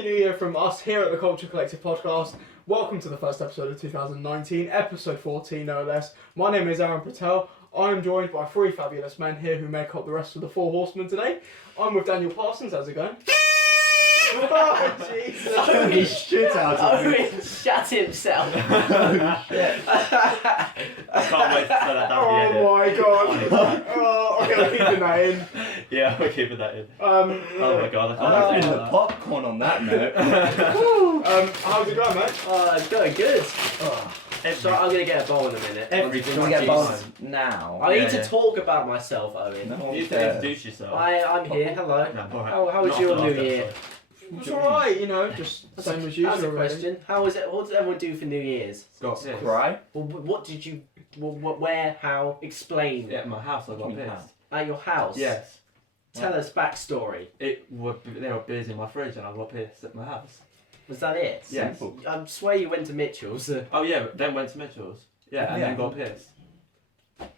Happy New Year from us here at the Culture Collective podcast. Welcome to the first episode of 2019, episode 14 no less. My name is Aaron Patel. I am joined by three fabulous men here who make up the rest of the four horsemen today. I'm with Daniel Parsons. How's it going? Oh, Jesus. Holy shit out of me. Owen shut himself. Shit. I can't wait to put that down the edit. Oh my god. Oh, okay, I'm keeping that in. Yeah, we're keeping that in. Oh my god, I can't I'm wait in to the popcorn on that note. how's it going, mate? It's going good. Oh. So I'm going to get a bowl in a minute. Every Do you want to get bowls now? I need Yeah. to talk about myself, Owen. No. You can introduce yourself. I'm here, hello. No, alright. How was Not your after New Year? episode. It's alright, you know, just same as usual. That's a really. question. How was it? What did everyone do for New Year's? Got pissed. Cry? Well, what did you... where? How? Explain. Yeah, at my house I got What do you mean pissed. At your house? Yes. Tell us backstory. There were beers in my fridge and I got pissed at my house. Was that it? Yes. Simple. I swear you went to Mitchell's. Oh yeah, but then went to Mitchell's. Yeah, and Yeah. then got pissed.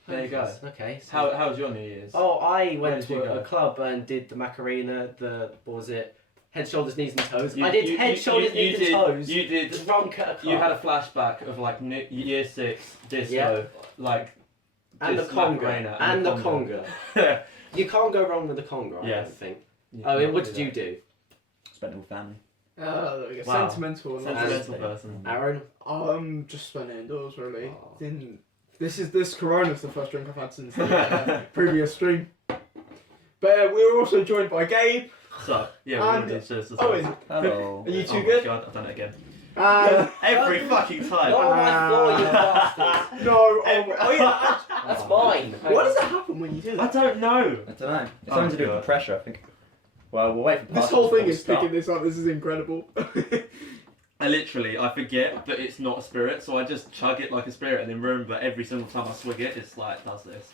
There you go. Okay. So How was your New Year's? Oh, I Where went did you to a go? club and did the Macarena, what was it? Head, shoulders, knees and toes. You- I did you- head, you- shoulders, you knees did- and toes. You did. Drunk at a club. You had a flashback of like year 6 disco, Yeah. like and the just conga. Macarena And the conga. You can't go wrong with the conga, I Yes. don't think. You Oh, can't what do did you that. do? Spent it with family. There we go. Wow. Sentimental. And Sentimental person. Aaron? Just spent it indoors, really. Oh. Didn't. This Corona's the first drink I've had since the previous stream. But we were also joined by Gabe. So yeah, we're And gonna do this. Owen. Hello. Are you too Oh my good? God, I've done it again. And Every fucking time. Not on my floor, you bastard. no, oh yeah. That's mine. What does that happen when you do I that? don't know. I don't know. It's Oh something to do God. with the pressure, I think. Well, we'll wait for This Parsons whole thing before we is start. picking this up. This is incredible. I forget that it's not a spirit, so I just chug it like a spirit, and then remember every single time I swig it, it's like does this,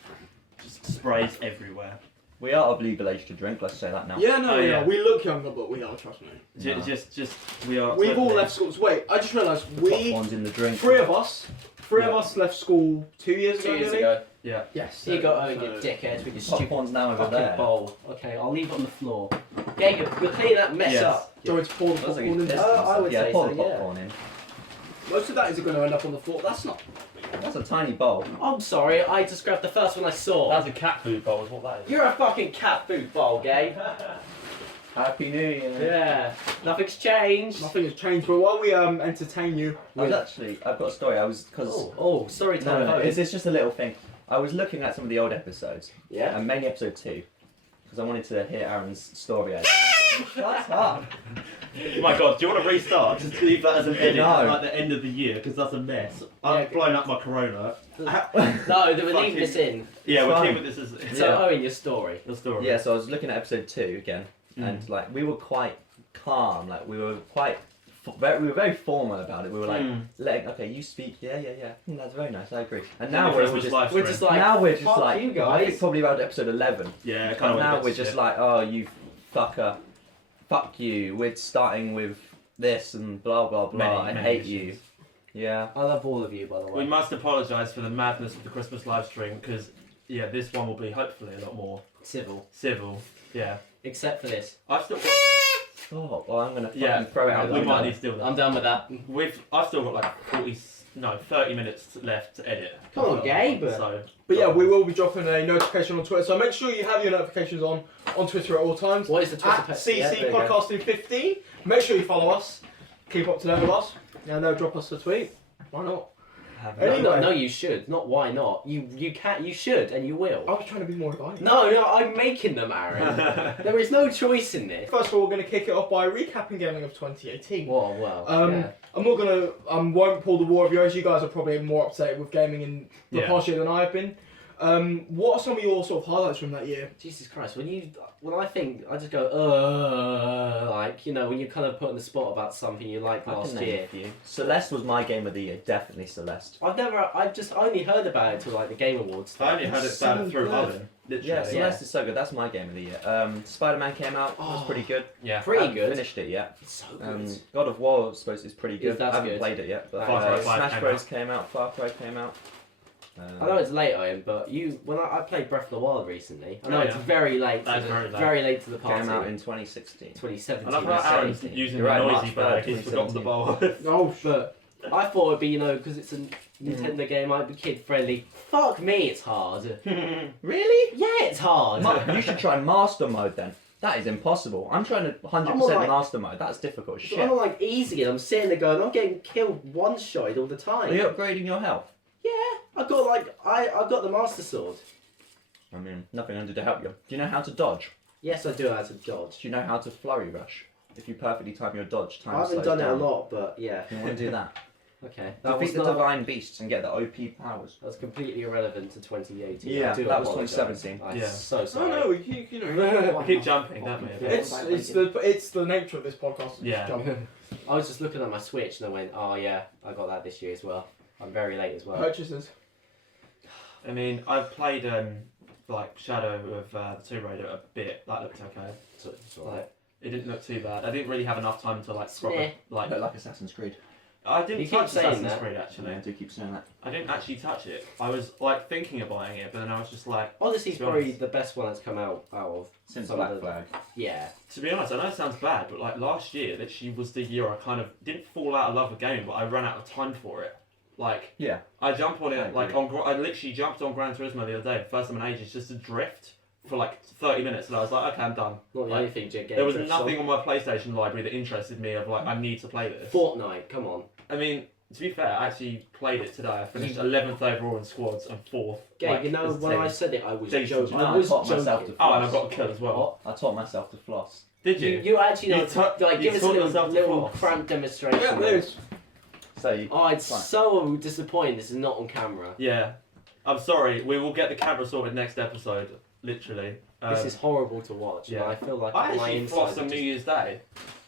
just sprays everywhere. We are of legal age to drink, let's say that now. Yeah, no, Oh, we yeah. are. We look younger, but we are. Trust me. No. Just we are. We've all totally- left schools. Wait, I just realised Popcorn's in the drink. three of us Yeah. left school 2 years ago. 2 years nearly? ago. Yeah. Yes. Here you go, Owen, so- you dickhead, with your stupid Popcorn's now over fucking there. bowl. Okay, I'll leave it on the floor. Yeah, you're cleaning that mess Yes. up. Do you want me to pour the Looks like popcorn he's in? pissed Oh, I himself. would Yeah, say pour so, the yeah. popcorn in. Most of that isn't going to end up on the floor. That's not. That's a tiny bowl. I'm sorry, I just grabbed the first one I saw. That's a cat food bowl, is what that is. You're a fucking cat food bowl, Gabe. Happy New Year. Yeah, nothing's changed. Nothing has changed. But while we entertain you with I've got a story. Sorry, time. No, it's just a little thing. I was looking at some of the old episodes, Yeah. and mainly episode 2, because I wanted to hear Aaron's story. Shut up! Oh my God, do you want to restart? Just leave that as an edit No. at like the end of the year, because that's a mess. I've Yeah. blown up my Corona. No, they were Fucking- leaving this in. Yeah, we're Fine. keeping this as So, Yeah. Owen, your story. the story. Yeah, so I was looking at episode 2 again, Mm. and like we were quite calm. Like we were very formal about it. We were like okay, you speak. Yeah. That's very nice. I agree. And now we're Christmas just live We're stream. just like, now we're just fuck like you I guys. think probably around episode 11. Yeah, And kind of. now we're just like, oh, you fucker, fuck you. We're starting with this and blah blah blah. I hate you. Yeah. I love all of you, by the way. We must apologise for the madness of the Christmas live stream, because yeah, this one will be hopefully a lot more Civil. civil. Yeah, Except for this. I've still. Oh, well, I'm gonna fucking Yeah, throw it out. we the might window. need to do that. I'm done with that. I've still got like 30 minutes left to edit. Come on, Gabe. So, But yeah, we will be dropping a notification on Twitter, so make sure you have your notifications on Twitter at all times. What is the Twitter At page? CC Yeah, there you go. Podcasting 15. Make sure you follow us. Keep up to date with us. And they'll drop us a tweet. Why not? Anyway. No, you should. Not why not. You can. You should, and you will. I was trying to be more inviting. No, I'm making them, Aaron. There is no choice in this. First of all, we're going to kick it off by recapping gaming of 2018. Well. Yeah. I'm not gonna, won't pull the war of you, as you guys are probably more up to date with gaming in the Yeah. past year than I have been. What are some of your sort of highlights from that year? Jesus Christ, when I think, I just go, like, you know, when you're kind of put on the spot about something you liked I can last name year. a few. Celeste was my game of the year, definitely Celeste. I've just only heard about it till like the Game Awards. I only had it So down through good. Oven. Literally. Yeah, Celeste is so good. That's my game of the year. Spider-Man came out. It was Oh. pretty good. Yeah. Pretty Haven't good. finished it yet. It's so good. God of War, I suppose, is pretty good. That's I haven't good. played it yet, but Far Cry 5 Smash came Bros came out. Far Cry came out. I know it's late, Ian, but I played Breath of the Wild recently. I know it's very late. That's very late. Very late to the party. Came out in 2016. 2017. I love how Aaron's 2017. using You're the right, noisy March bag. 3rd, He's forgotten the 2017. bowl. Oh, But I thought it'd be, because it's a Nintendo game, I'd be kid friendly. Fuck me, it's hard. Really? Yeah, it's hard. You should try Master Mode then. That is impossible. I'm trying to 100% I'm on, Master Mode. That's difficult as shit. I'm on easy, and I'm sitting there going, I'm getting killed one-shot all the time. Are you upgrading your health? Yeah, I got the Master Sword. I mean, nothing I can do to help you. Do you know how to dodge? Yes, I do know how to dodge. Do you know how to flurry rush? If you perfectly time your dodge, time I haven't slows done down. it a lot, but yeah. You want to do that? Okay. Defeat the divine beasts and get the OP powers. That's completely irrelevant to 2018. Yeah, I do that was apologise. 2017. I'm Yeah. so I sorry. know, you know. I keep jumping, don't we? It's the nature of this podcast. Yeah. Jumping. I was just looking at my Switch and I went, oh yeah, I got that this year as well. I'm very late as well. Purchases. I mean, I've played Shadow of the Tomb Raider a bit. That looked okay. So, it's alright. Like, it didn't look too bad. I didn't really have enough time to proper Yeah. Like Assassin's Creed. I didn't You keep touch saying Assassin's that. Creed actually. Yeah, I do keep saying that. I didn't actually touch it. I was thinking of buying it, but then I was just like, Odyssey's To be probably honest. the best one that's come out of. Since some Black of the- Flag. Yeah. to be honest, I know it sounds bad, but last year, literally was the year I kind of didn't fall out of love with the game, but I ran out of time for it. Yeah. I jumped on I it agree. I literally jumped on Gran Turismo the other day, first time in ages, just to drift for 30 minutes, and I was like, okay, I'm done. Not the Like, only thing Jet There was drifts nothing on my PlayStation library that interested me of I need to play this. Fortnite, come on. I mean, to be fair, I actually played it today. I finished 11th overall in squads and 4th. Gabe, as a when team. I said it, I was Decent. joking. You know, I I was taught myself joking. to Oh, and I got a kill as well. I taught myself to floss. Did you? You actually know, You ta- give you us a taught little, yourself to little floss? cramped demonstration. Yeah, there's. So you... Oh, it's Right. so disappointing this is not on camera. Yeah. I'm sorry. We will get the camera sorted next episode. Literally. This is horrible to watch. yeah. And I feel like I my actually insides flossed on are New just- Year's Day.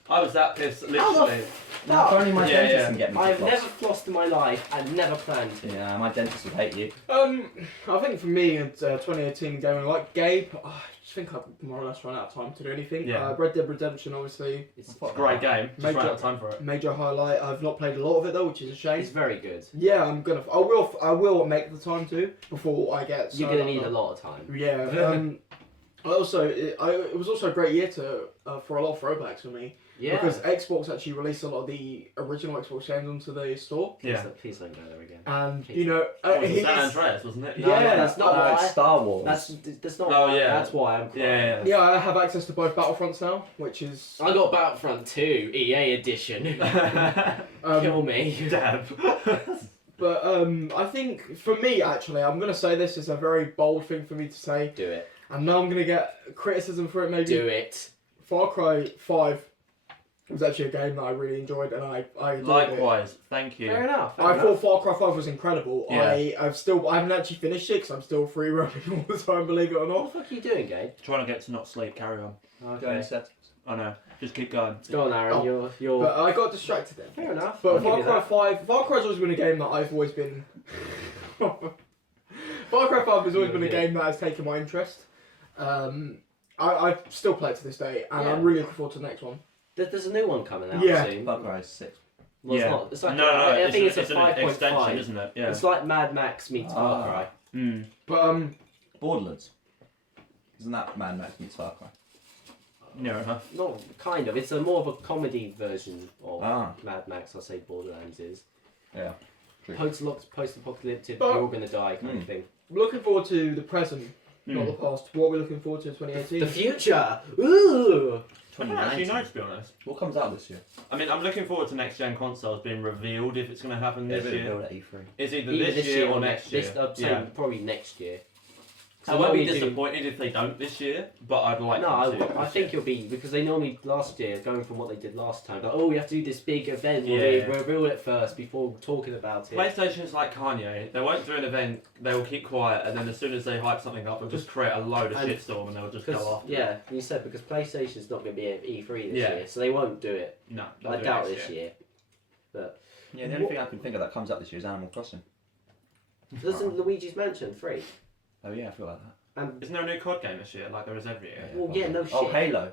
I was that pissed. How the Literally. No, if only my Yeah, dentist yeah. can get me to I've floss. never flossed in my life and never planned to. Yeah, my dentist would hate you. I think for me in 2018 gaming, like Gabe, I just think I've more or less run out of time to do anything. Yeah. Red Dead Redemption, obviously, It's It's a great game. Just Major- ran out of time for it. major highlight. I've not played a lot of it though, which is a shame. very good. Yeah, I will make the time to before I get. You're so gonna need long. a lot of time. Yeah. It was also a great year for a lot of throwbacks for me Yeah. because Xbox actually released a lot of the original Xbox games onto the store, Yeah. Please don't go there again. and Please. you know, What was it, he's- San Andreas, wasn't it? No, Yeah. that's not why. It's Star Wars. That's not Oh, why. yeah. That's why I'm crying. Yeah. yeah, I have access to both Battlefronts now, which is I got Battlefront 2 EA edition. Kill me. Dab. But I think for me actually, I'm gonna say this is a very bold thing for me to say, Do it. and now I'm gonna get criticism for it maybe. Do it. Far Cry 5 was actually a game that I really enjoyed, and I enjoyed it. Likewise. Thank you. Fair enough. I thought Far Cry 5 was incredible. Yeah. I haven't actually finished it because I'm still free roaming all the time, believe it or What not. the fuck are you doing, Gabe? Trying to get to not sleep. Carry on. Going Okay. set. I know. Just keep going. Go on, Aaron. Oh. You're. But I got distracted then. Fair enough. But I'll give Far you Cry that. 5, Far Cry's always been a game that I've always been. Far Cry 5 has always been a Yeah. game that has taken my interest. I still play it to this day, and Yeah. I'm really looking forward to the next one. There's a new one coming out Yeah. soon. Far Cry 6. Well, it's Yeah. not. It's like No, I think it's a an 5.5. extension, isn't it? Yeah. It's like Mad Max meets Far Cry. Mm. But Borderlands. Isn't that Mad Max meets Far Cry? Near enough. Not kind of. It's a more of a comedy version of Ah. Mad Max. I'll say Borderlands is. Yeah. True. Post-apocalyptic. But- You're all gonna die kind of thing. looking forward to the present, not the Mm. past. What are we looking forward to in 2018? The future. Ooh. I don't actually know, to be honest. What comes out this year? I mean, I'm looking forward to next gen consoles being revealed if it's going to happen They're this going to year. build at E3. It's either Either this year or next year. I'm saying probably next year. I won't be normally do- disappointed if they don't this year, but I'd like No, them to. I this think year. it'll be because they normally last year going from what they did last time. Like, oh, we have to do this big event. We'll Yeah. reveal it first before talking about it. PlayStation's like Kanye. They won't do an event, they will keep quiet, and then as soon as they hype something up, they'll just create a load of And- shitstorm and they'll just go Because off. yeah, you said because PlayStation's not going to be at E3 this Yeah. year, so they won't do it. No, they'll I do it doubt next this year. But Yeah, the only thing I can think of that comes out this year is Animal Crossing. doesn't Luigi's Mansion 3? Oh yeah, I feel like that. And Isn't there a new COD game this year, like there is every year? well, yeah, no Oh, shit. Halo.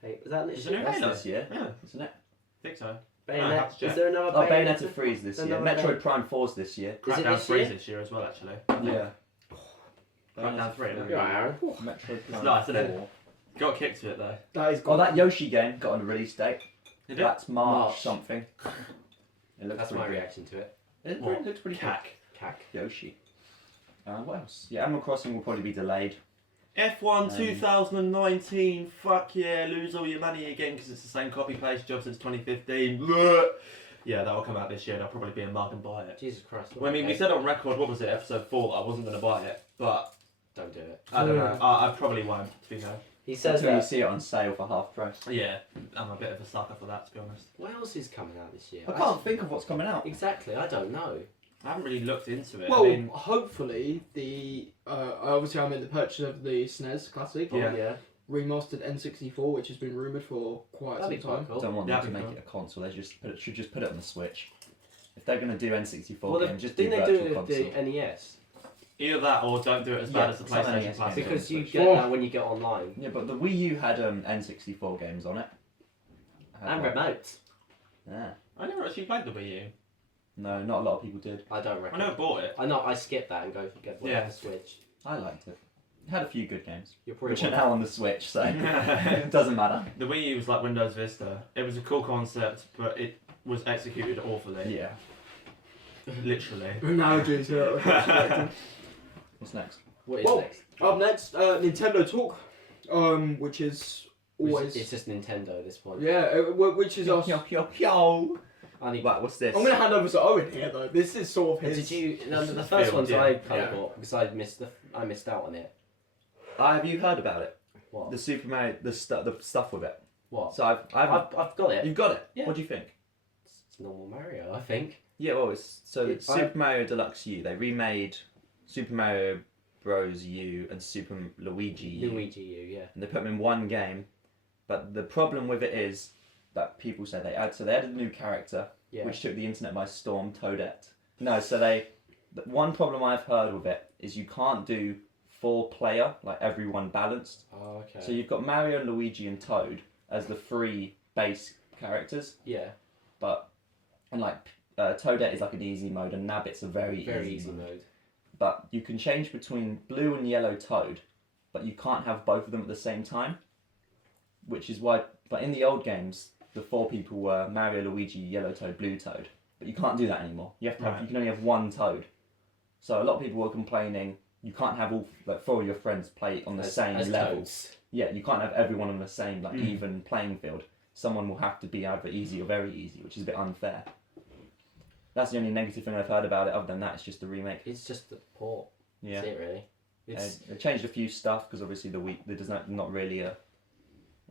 Hey, is that this Is it year? new That's Halo? this year, Yeah, isn't it? I think so. Bayonetta. check. Is there another Oh, Bayonetta? Bayonetta 3's this year. Another Metroid Prime 4's this year. Is it Crackdown this 3's year? this year as well, actually. Yeah. Crackdown 3. You're right, Aaron. Metroid Prime nice, isn't it? 4. Got kicked to it though. That is Oh, that Yoshi game got a release date. Did it? That's March March. something. It looks That's pretty my good. reaction to it. It What? looks pretty Cack. Cack. good. Yoshi. What else? Yeah, Animal Crossing will probably be delayed. F1 2019, fuck yeah, lose all your money again because it's the same copy paste job since 2015. Blech. Yeah, that'll come out this year and I'll probably be a mug and buy it. Jesus Christ. Well, I mean, we okay. said on record, what was it, episode 4, that I wasn't going to buy it, but Don't do it. I don't know. I probably won't, to be fair. He says Until you that. see it on sale for half price. Yeah, I'm a bit of a sucker for that, to be honest. What else is coming out this year? I can't think of what's coming out. Exactly, I don't know. I haven't really looked into it. Well, I mean, hopefully obviously I made the purchase of the SNES Classic. Yeah. Yeah. Remastered N64, which has been rumoured for quite That'd be some time. quite cool. Don't want Yeah, them to that'd make be it a console. They should just put it on the Switch. If they're going to do N64 Well, games, just do didn't they virtual do it console. with the NES? either that or don't do it as Yeah, bad as the some PlayStation NES Classic. games. Because you Switch. get Sure. that when you get online. Yeah, but the Wii U had N64 games on it. Had And one. remotes. Yeah. I never actually played the Wii U. No, not a lot of people did. I don't I reckon. never bought it. I know, I skip that and go for get one Yeah. on the Switch. I liked it. It had a few good games, You're probably which are one- now on the Switch, so it doesn't matter. The Wii U was like Windows Vista. It was a cool concept, but it was executed awfully. Yeah. Literally. Analogies here. What's next? What is Well, next? Up next, Nintendo Talk, which is always It's just Nintendo at this point. which is us. Yo. I need. Right, what's this? I'm gonna hand over to Owen here though. This is sort of his. Did you? The This is first film, ones yeah. I kind Yeah. of bought because I missed out on it. Have you heard about it? What? The Super Mario, the stuff with it. What? So I've got it. you've got it. Yeah. What do you think? It's normal Mario, I think. Yeah, well, it's I- Super Mario Deluxe U. They remade Super Mario Bros. U and Super Luigi U. Luigi U, yeah. And they put them in one game. But the problem with it is that people say they added a new character, Yeah. which took the internet by storm, Toadette. No, so the one problem I've heard with it is you can't do 4-player, like everyone balanced. Oh, okay. So you've got Mario, Luigi, and Toad as the 3 base characters, yeah, and Toadette is like an easy mode, and Nabbit's a very easy mode. But you can change between blue and yellow Toad, but you can't have both of them at the same time. Which is why, but in the old games, the 4 people were Mario, Luigi, Yellow Toad, Blue Toad. But you can't do that anymore. You have to have, Right. you can only have one Toad. So a lot of people were complaining you can't have all 4 of your friends play on the same as level. Toads. Yeah, you can't have everyone on the same Mm. even playing field. Someone will have to be either easy or very easy, which is a bit unfair. That's the only negative thing I've heard about it. Other than that, it's just a remake. It's just the port. Yeah, That's it, really. It's they changed a few stuff because obviously the Wii there's not really a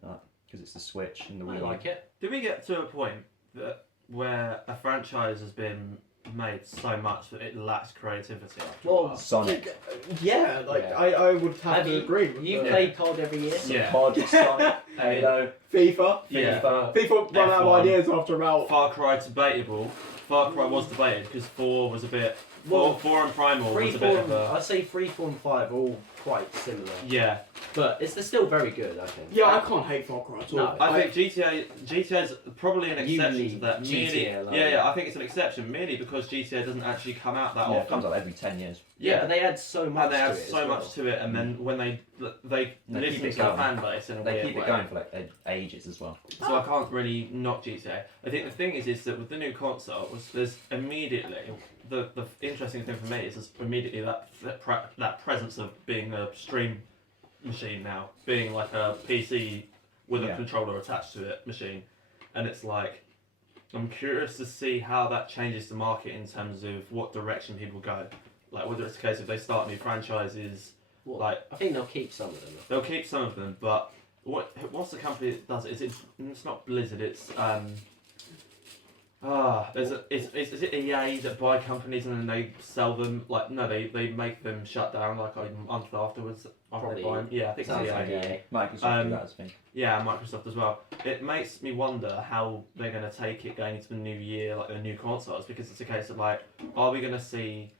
because it's the Switch and the Wii. I like it. Did we get to a point that where a franchise has been made so much that it lacks creativity after a Well, while? Sonic. Yeah, like Yeah. I would have Have to you- agree. With You that. play COD every year. Yeah. Pod, Sonic, Halo, FIFA. Yeah. FIFA run out of F1. ideas after about. Far Cry debatable. Far Cry was debated because 4 was a bit. Well, 4 and Primal Free was a bit of Form, a. I'd say 3, 4, and 5 are all quite similar, Yeah, but they're still very good. I think. Yeah, I can't hate Far Cry at all. No, I think GTA is probably an exception Usually to that. Merely, GTA alone. yeah, I think it's an exception merely because GTA doesn't actually come out that yeah, it often. comes out every 10 years. Yeah, but they add so much. And they add to it as so well. much to it, and then when they They listen keep to it the going. fan base in a They weird keep way. it going for like ages as well. So I can't really knock GTA. I think the thing is that with the new console, there's immediately the interesting thing for me is there's immediately that presence of being a stream machine now, being like a PC with a Yeah. controller attached to it machine, and it's like I'm curious to see how that changes the market in terms of what direction people go. Like whether it's a case if they start new franchises, Well, like I think they'll keep some of them. they'll keep some of them, but what's the company that does it? It's not Blizzard. It's is it EA that buy companies and then they sell them? Like no, they make them shut down like a month afterwards. After Probably. they buy them. Yeah, I think it's Sounds EA. like EA. Microsoft do that as a thing. Yeah, Microsoft as well. It makes me wonder how they're going to take it going into the new year, like the new consoles, because it's a case of like, are we going to see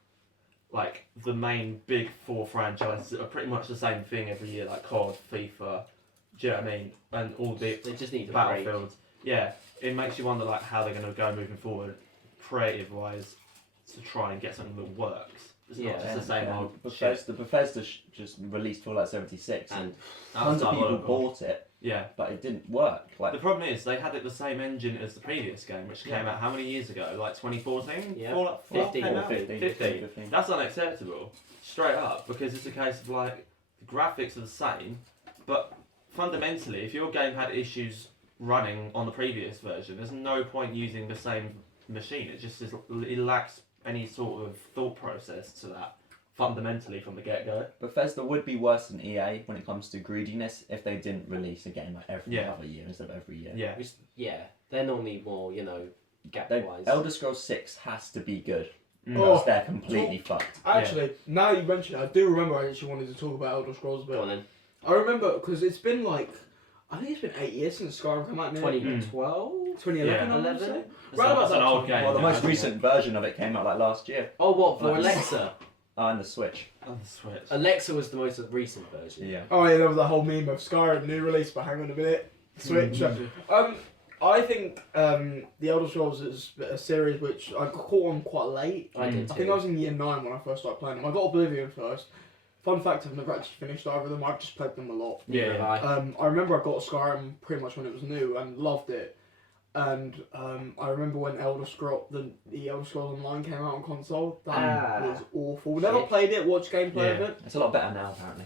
like the main big 4 franchises that are pretty much the same thing every year, like COD, FIFA, do you know what I mean? And all the They just need a break. Battlefields. Yeah. it makes you wonder like how they're going to go moving forward, creative wise, to try and get something that works. It's not just the same old shit. Bethesda just released Fallout 76 and tons of Outside people world. bought it, Yeah. but it didn't work. Like The problem is they had it the same engine as the previous game, which came out how many years ago? Like 2014? Yeah. Fallout 15. came out? 15. 15. That's unacceptable, straight up, because it's a case of like the graphics are the same, but fundamentally, if your game had issues running on the previous version, there's no point using the same machine. It just is, it lacks any sort of thought process to that fundamentally from the get go. Bethesda would be worse than EA when it comes to greediness if they didn't release a game like every other year instead of every year. Yeah. Yeah, they're normally more, gap-wise. Elder Scrolls 6 has to be good. Oh, Because they're completely fucked. Actually, now you mention it, I do remember I actually wanted to talk about Elder Scrolls a bit. Go on then. I remember because it's been like, I think it's been 8 years since Skyrim came out. 2012? 2011, Yeah. I wanna 11? say. It's Right an- about it's that an old time. game. Well, the yeah, most I think recent version of it came out like last year Oh, what, for Like- Alexa? on the Switch. On the Switch. Alexa was the most recent version. Yeah. Oh yeah, there was that whole meme of Skyrim new release, but hang on a minute, Switch. I think the Elder Scrolls is a series which I caught on quite late. I did I too. think I was in year 9 when I first started playing them. I got Oblivion first. Fun fact, I've never actually finished either of them. I've just played them a lot. Neither have I. I remember I got Skyrim pretty much when it was new and loved it. And I remember when the Elder Scrolls Online came out on console. That was awful. Never Shit. played it, watched gameplay of Yeah. it. It's a lot better now, apparently.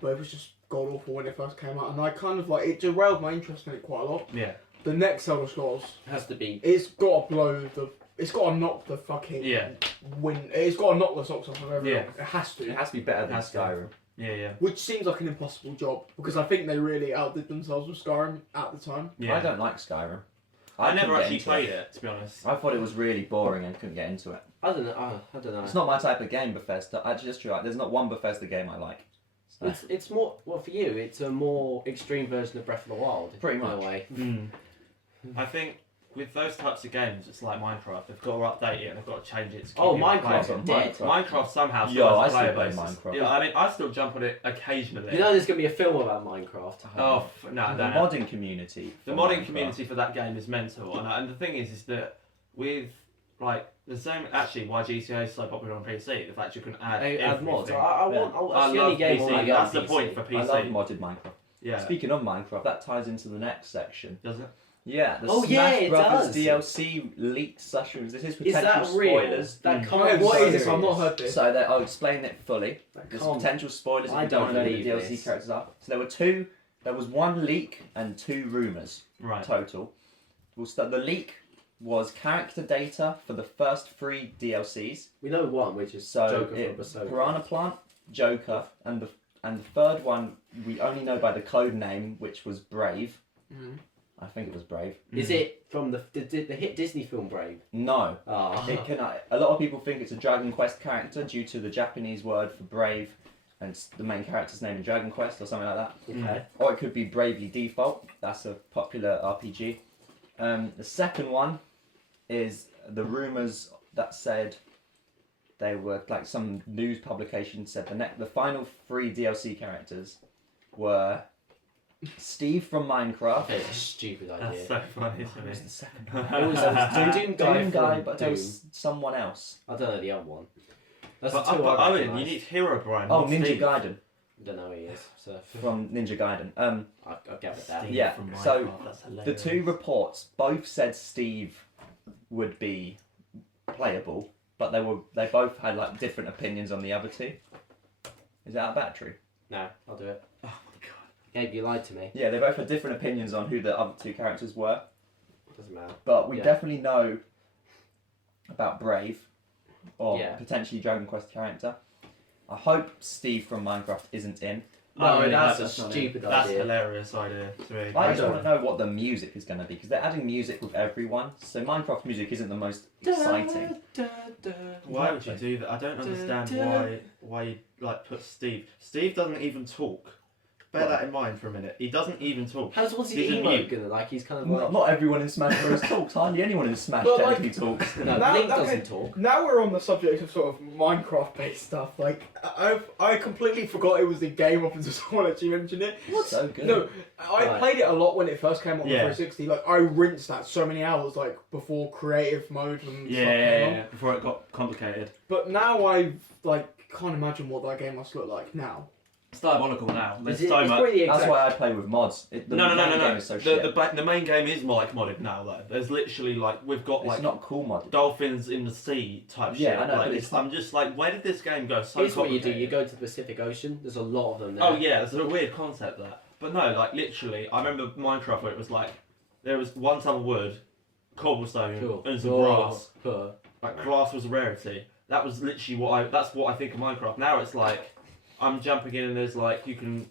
But it was just god awful when it first came out, and I kind of like it derailed my interest in it quite a lot. Yeah. The next Elder Scrolls, Has to be. it's got to knock the fucking Yeah. win. It's got to knock the socks off of everyone. Yeah. It has to. It has to be better than Has to. Skyrim. Yeah. Which seems like an impossible job because I think they really outdid themselves with Skyrim at the time. Yeah. I don't like Skyrim. I couldn't never get actually into played it, to be honest. I thought it was really boring and couldn't get into it. I don't know. I don't know. It's not my type of game, Bethesda. Actually, that's true. Like, there's not one Bethesda game I like. So, It's more. Well, for you, it's a more extreme version of Breath of the Wild. Pretty in a much. way. I think with those types of games, it's like Minecraft. They've got to update it and they've got to change it. To Oh, keep it Minecraft's playable. dead. Minecraft somehow Yo, still I has a still player play basis. Minecraft. Yeah, I mean, I still jump on it occasionally. You know, there's gonna be a film about Minecraft. Oh, no, the no. modding community. The for modding Minecraft. community for that game is mental, and the thing is that with like there's so actually why GTA is so popular on PC. The fact you can add Add mods. everything. I want. That's the only love game PC. I want. That's the point for I PC. love modded Minecraft. Yeah. Speaking of Minecraft, that ties into the next section. Does it? Yeah, the Oh, Smash yeah, it Brothers does. DLC leaked sessions. This is Is potential that real? spoilers. That Mm. can't Okay, be what is this? serious. I've not heard this. So I'll explain it fully. That There's can't- potential spoilers if I you don't don't know who the believe DLC this. characters are. So there was one leak and 2 rumours Right. total. We'll start. The leak was character data for the first 3 DLCs. We know one, which is So Joker it, from Persona. Piranha Plant, Joker, and the third one we only know by the code name, which was Brave. Mm. I think it was Brave. Is it from the hit Disney film Brave? No. Ah. A lot of people think it's a Dragon Quest character due to the Japanese word for brave and it's the main character's name in Dragon Quest or something like that. Okay. Or it could be Bravely Default. That's a popular RPG. The second one is the rumours that said they were like some news publication said the final 3 DLC characters were Steve from Minecraft. Okay, it's a stupid idea. That's so funny to What me. was the second one? It was Doom Guy from but there was someone else. I don't know the other one. That's But, the two but I Owen, recognise. you need Herobrine. Oh, not Ninja Steve. Gaiden I don't know who he is. So from Ninja Gaiden. I'll get with that. Steve Yeah, from so Minecraft, that's The hilarious. 2 reports both said Steve would be playable, but they both had like different opinions on the other 2. Is that a battery? No, I'll do it. Oh my god. Gabe, you lied to me. Yeah, they both had different opinions on who the other 2 characters were, Doesn't matter. but we Yeah. definitely know about Brave or Yeah. potentially Dragon Quest character. I hope Steve from Minecraft isn't in. No, mean, that's a not it. stupid That's idea. hilarious idea to me. I just don't- want to know what the music is going to be because they're adding music with everyone. So Minecraft music isn't the most exciting. Why would you do that? I don't understand why you like put Steve. Steve doesn't even talk. bear that in mind for a minute. He doesn't even talk. How's what's his He's a emo mute. gonna like? He's kind of like. Not everyone in Smash Bros talks. Hardly anyone in Smash Well, like- technically talks. No, Now- Link okay. doesn't talk. Now we're on the subject of sort of Minecraft-based stuff. Like, I completely forgot it was a game up until someone actually mentioned it. So good. No, I Right. played it a lot when it first came on the Yeah. 360. Like, I rinsed that so many hours, like, before creative mode and stuff came on. Before it got complicated. But now I can't imagine what that game must look like now. It's diabolical now. There's It's so much. pretty That's exact. why I play with mods. The No. main game is so shit. The main game is like modded now though. There's literally like we've got It's like not cool modded. dolphins in the sea type Yeah, shit. I know, Like, but it's I'm just like, where did this game go so Here's what you complicated? do: you go to the Pacific Ocean. There's a lot of them there. Oh yeah, it's a weird concept that. But no, like literally, I remember Minecraft where it was like there was one ton of wood, cobblestone, Cool. and some Oh, grass. huh. Like grass was a rarity. That was literally that's what I think of Minecraft. Now it's like I'm jumping in and there's like you can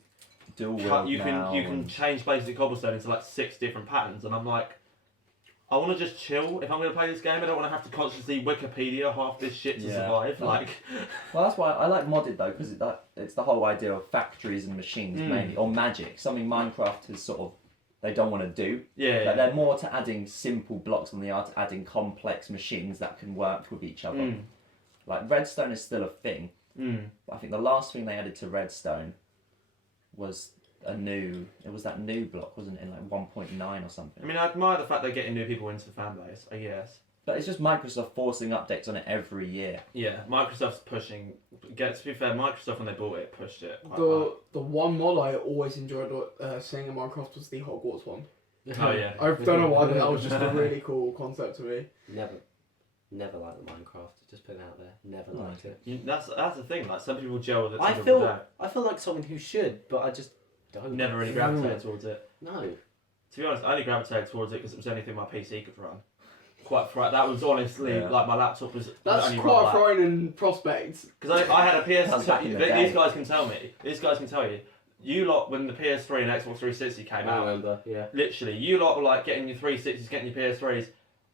Dual cut, world you can now you can and- change basic cobblestone into like 6 different patterns, and I'm like, I want to just chill. If I'm going to play this game, I don't want to have to constantly Wikipedia half this shit to Yeah. survive. Like, Well, that's why I like modded though, because it's the whole idea of factories and machines Mm. mainly, or magic. Something Minecraft has sort of they don't want to do. yeah, Like, they're more to adding simple blocks than they are to adding complex machines that can work with each other. Mm. Like redstone is still a thing, Mm. but I think the last thing they added to redstone was that new block, wasn't it, in like 1.9 or something. I mean, I admire the fact they're getting new people into the fan base, I guess. But it's just Microsoft forcing updates on it every year. Yeah, Microsoft's pushing. To be fair, Microsoft when they bought it pushed it. quite The one mod I always enjoyed seeing in Minecraft was the Hogwarts one. hard. Oh yeah. I don't know why, but that was just a really cool concept to me. Never liked the Minecraft. Just put it out there. Never Oh, liked it. That's the thing. Like some people gel with it. Some I people feel I feel like someone who should, but I just don't. don't. Never really gravitated towards it. No. To be honest, I only gravitated towards it because it was the only thing my PC could run. That was honestly Yeah. like my laptop was. That's only quite a run frightening prospect. Because I had a That's back in PS2. the day. These guys can tell me. These guys can tell you. You lot, when the PS3 and Xbox 360 came I out, remember. Yeah. literally, you lot were like getting your 360s, getting your PS3s.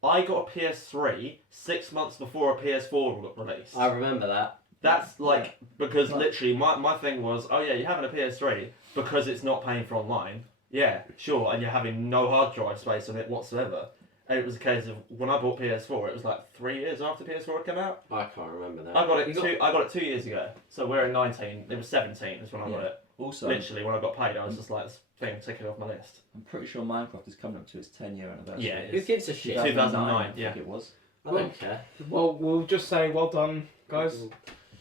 I got a PS3 6 months before a PS4 got released. I remember that. That's like because Right. literally my thing was, oh yeah, you're having a PS3 because it's not paying for online. Yeah, sure, and you're having no hard drive space on it whatsoever. And it was a case of when I bought PS4, it was like 3 years after PS4 had come out. I can't remember that. I got You it. I got it 2 years ago. So we're in 19. It was 17 is when I got Yeah. it. Also, Literally, when I got paid, I was just like, this thing ticking off my list. I'm pretty sure Minecraft is coming up to its 10-year anniversary. Yeah, it Who is. gives a shit? 2009, I yeah. think it was. I don't care. Well, we'll just say well done, guys.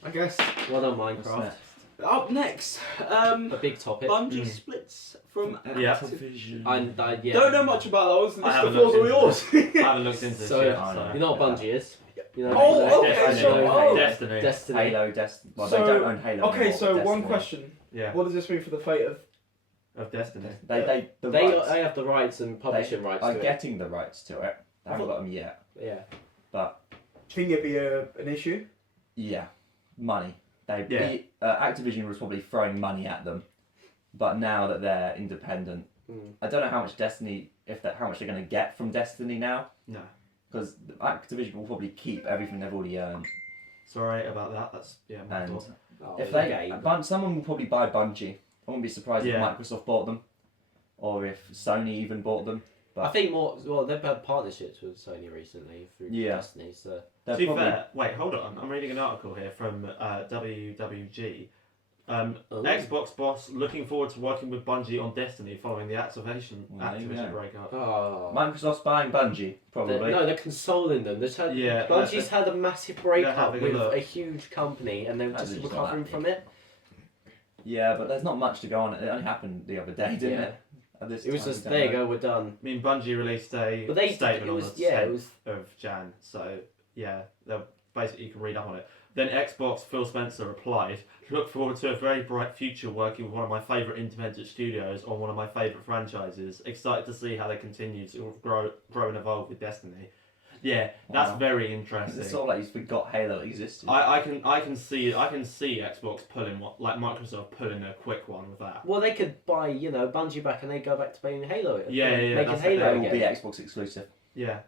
I guess. Well done, What's Minecraft. next? Up next, A big topic. Bungie Mm. splits from. Yeah. Activision. Yeah. Don't know much about those. This I the haven't floor's all looked yours. I haven't looked into this So, yet. yeah. You know what Yeah. Bungie is? You know, Oh, okay, Destiny. so- oh. Destiny. Destiny. Halo, Destiny. Well, So- they don't own Halo. Okay, anymore, so but one Destiny. question: Yeah. what does this mean for the fate of? Of Destiny. They They have the rights and publishing rights are to it. getting the rights to it. They haven't got them yet. Yeah. But Do you think it'd be an issue? yeah, money. Yeah. Activision was probably throwing money at them, but now that they're independent, I don't know how much Destiny, how much they're going to get from Destiny now, No. because Activision will probably keep everything they've already earned. Sorry about that. That's my And fault. Oh, if the they, game. someone will probably buy Bungie. I wouldn't be surprised Yeah. if Microsoft bought them, or if Sony even bought them. I think more. Well, they've had partnerships with Sony recently through Yeah. Destiny. So They're To be probably fair, wait, hold on. I'm reading an article here from WWG. Oh. Xbox boss looking forward to working with Bungie on Destiny following the Activision Well, there you Activision go. breakup. Oh. Microsoft's buying Bungie, probably. No, they're consoling them. They've had, Yeah, Bungie's had a massive breakup having a with look. a huge company, and they're That's just just not recovering that from big. it. Yeah, but there's not much to go on. It only happened the other day, didn't Yeah. it? At this It was time, just we there you don't know. go, we're done. I mean, Bungie released a But they statement it on was the yeah, 10th it was of Jan, so yeah, basically you can read up on it. Then Xbox Phil Spencer replied, "Look forward to a very bright future working with one of my favourite independent studios on one of my favourite franchises. Excited to see how they continue to grow and evolve with Destiny." Yeah, that's Wow. very interesting. It's sort of like he's forgot Halo existed. I can see Xbox pulling Microsoft pulling a quick one with that. well, they could buy Bungie back, and they go back to playing Halo. Yeah, making that's the Halo They thing. will be again. Xbox exclusive. Yeah,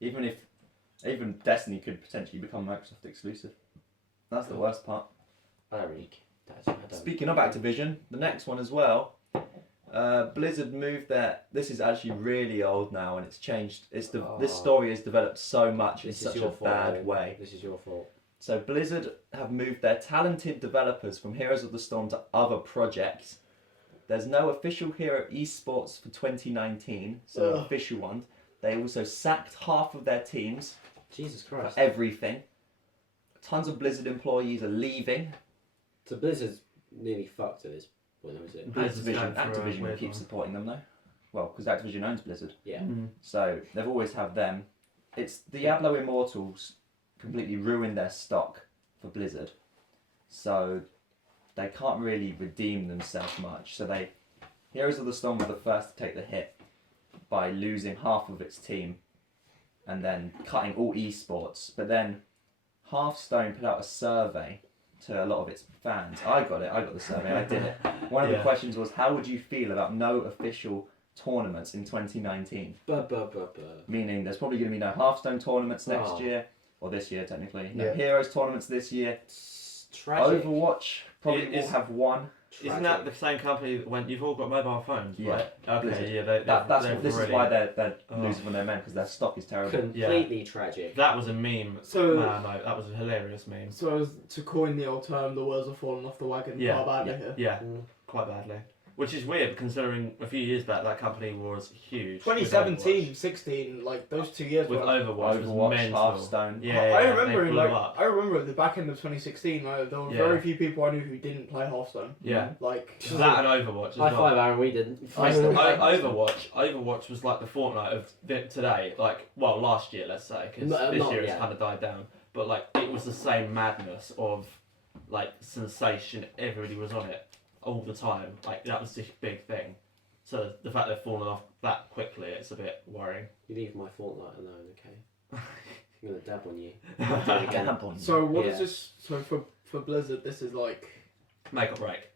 Even Destiny could potentially become Microsoft exclusive. That's the worst part. I don't really I don't. Speaking of Activision, the next one as well. Blizzard moved their. This is actually really old now, and it's changed. This story has developed so much in such a bad way. This is your fault. So Blizzard have moved their talented developers from Heroes of the Storm to other projects. There's no official Hero Esports for 2019, so official ones. They also sacked half of their teams. Jesus For Christ. everything. Tons of Blizzard employees are leaving. So Blizzard's nearly fucked at this point, is it? Blizzard's going Activision, through a Activision weird keeps one. supporting them though. Well, because Activision owns Blizzard. Yeah. So they've always had them. It's Diablo Immortals completely ruined their stock for Blizzard. So they can't really redeem themselves much. So Heroes of the Storm were the first to take the hit by losing half of its team and then cutting all esports. But then Hearthstone put out a survey to a lot of its fans. I got the survey, I did it. One of the questions was, how would you feel about no official tournaments in 2019? Meaning there's probably going to be no Hearthstone tournaments next year, or this year technically. No Heroes tournaments this year. It's tragic. Overwatch probably will have one. Isn't that the same company that went, you've all got mobile phones, Yeah. right? Okay, Blizzard. yeah. This is why they're losing on their men, because their stock is terrible. Completely tragic. That was a meme. So No, that was a hilarious meme. So as to coin the old term, the wheels are falling off the wagon Yeah, quite badly here. Yeah, quite badly. Which is weird considering a few years back that company was huge. 2017, 16, like those 2 years. With were- Overwatch, was mental. Hearthstone. Yeah, I they remember, blew like up. I remember at the back end of 2016, there were Yeah. very few people I knew who didn't play Hearthstone. Yeah. Like That and Overwatch as High well. five, Aaron. We didn't. Overwatch was like the Fortnite of today, like, well, last year, let's say, because No, this not year it's yet. kind of died down. But, like, it was the same madness of, like, sensation. Everybody was on it all the time. Like, that was the big thing. So the fact they've fallen off that quickly, it's a bit worrying. You leave my Fortnite alone, okay? I'm gonna dab on you. I'll do it again. so what Yeah. is this? So for Blizzard, this is like. Make or break.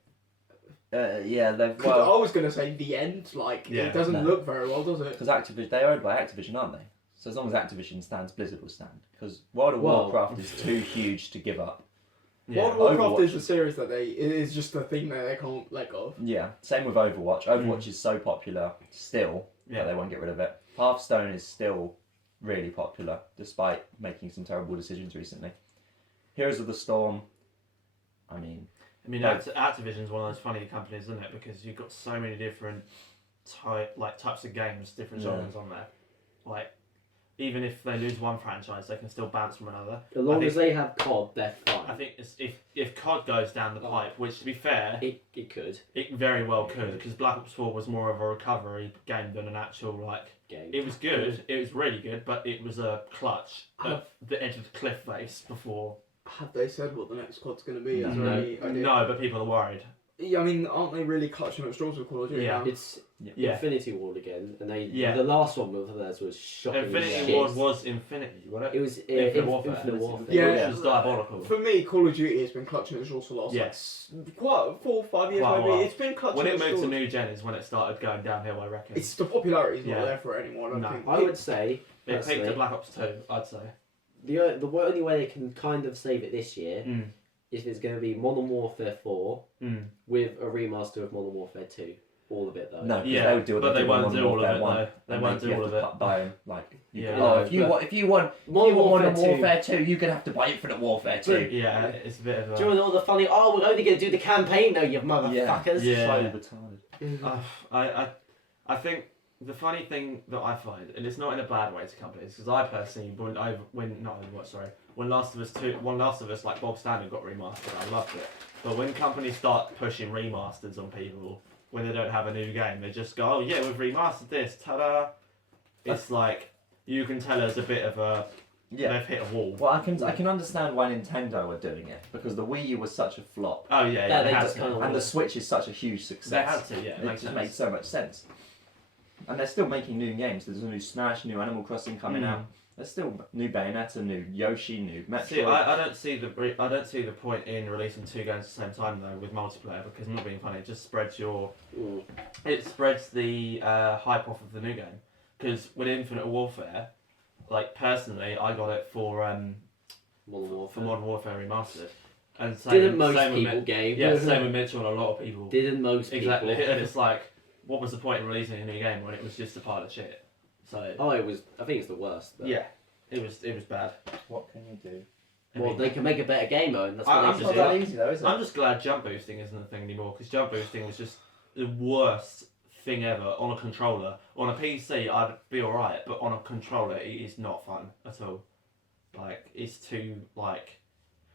They've I was gonna say the end. Like Yeah. it doesn't No. look very well, does it? because Activision, they're owned by Activision, aren't they? So as long as Activision stands, Blizzard will stand. Because World of Well- Warcraft is too huge to give up. Yeah. World of Warcraft Overwatch is the series that it is just the thing that they can't let go of. Yeah, same with Overwatch. Overwatch is so popular still that they won't get rid of it. Hearthstone is still really popular, despite making some terrible decisions recently. Heroes of the Storm, I mean, Activision's one of those funny companies, isn't it? Because you've got so many different types of games, different genres on there. Like, even if they lose one franchise, they can still bounce from another. As long as they have COD, they're fine. I think if COD goes down the pipe, which to be fair, It could. it very well could, because Black Ops 4 was more of a recovery game than an actual, like, Game. it was good, it was really good, but it was a clutch at the edge of the cliff face before. Have they said what the next squad's going to be? Is No. there any idea? No, but people are worried. Yeah, I mean, aren't they really clutching at straws with Call of Duty Yeah. now? It's Yeah. Infinity Ward again, and Yeah. the last one with theirs was shocking. Infinity shit. Ward was Infinity, wasn't it? It was Infinite Warfare. Infinite Warfare. Yeah. Which was diabolical. For me, Call of Duty has been clutching at straws for the last quite 4 or 5 years Quite a maybe. while. It's been clutching When at it moved to straws. new gen is when it started going downhill, I reckon. It's the popularity's Yeah. not there for it anymore. I don't No. think. I would say It peaked personally, at Black Ops 2, I'd say. the only way they can kind of save it this year is if it's going to be Modern Warfare 4 with a remaster of Modern Warfare 2. All of it though. no, because Yeah, they would do what but they they did won't with do Modern all of Warfare it, 1, though. They and won't you do have all to of it. cut by them, like, Yeah. No, if you want Modern Modern Warfare 2. Warfare 2, you're gonna have to buy Infinite Warfare 2. Yeah, it's a bit of a... During all the funny, we're only going to do the campaign now, you motherfuckers. Yeah. So retarded. I think the funny thing that I find, and it's not in a bad way to companies, because I personally when Last of Us like bog standard got remastered, I loved it. But when companies start pushing remasters on people when they don't have a new game, they just go, oh yeah, we've remastered this, ta-da! It's like you can tell us a bit of a they've hit a wall. Well, I can understand why Nintendo are doing it, because the Wii U was such a flop, Oh yeah, they they had just to. kinda and the Switch is such a huge They success. had to, yeah. It makes just sense. makes so much sense. And they're still making new games. There's a new Smash, new Animal Crossing coming out. There's still new Bayonetta, new Yoshi, new Metroid. See, I don't see the point in releasing two games at the same time though with multiplayer, because not being funny, it just spreads the hype off of the new game. Because with Infinite Warfare, like personally, I got it for Modern Warfare. Modern Warfare Remastered, And Didn't most same people, with, Gabe? Yeah, same with Mitchell and a lot of people. Didn't most Exactly, people? and it's like, what was the point in releasing a new game when it was just a pile of shit? So Oh, it was. I think it's the worst. But... yeah, it was bad. What can you do? Well, they can make a better game mode, and that's what I'm they It's should not do. that easy though, is it? I'm just glad jump boosting isn't a thing anymore, because jump boosting was just the worst thing ever on a controller. On a PC, I'd be alright, but on a controller, it is not fun at all. Like, it's too, like,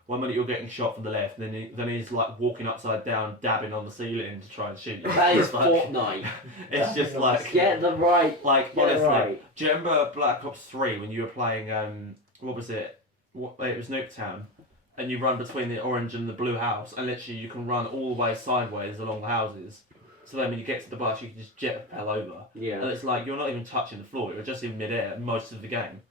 one minute you're getting shot from the left, then he's like walking upside down, dabbing on the ceiling to try and shoot you. That is It's like- Fortnite. It's just like, Get the right. like Get it honestly, right. do you remember Black Ops 3 when you were playing, what was it? It was Nuketown, and you run between the orange and the blue house, and literally you can run all the way sideways along the houses. So then when you get to the bus, you can just jet propel over. Yeah. And it's like, you're not even touching the floor, you're just in midair most of the game.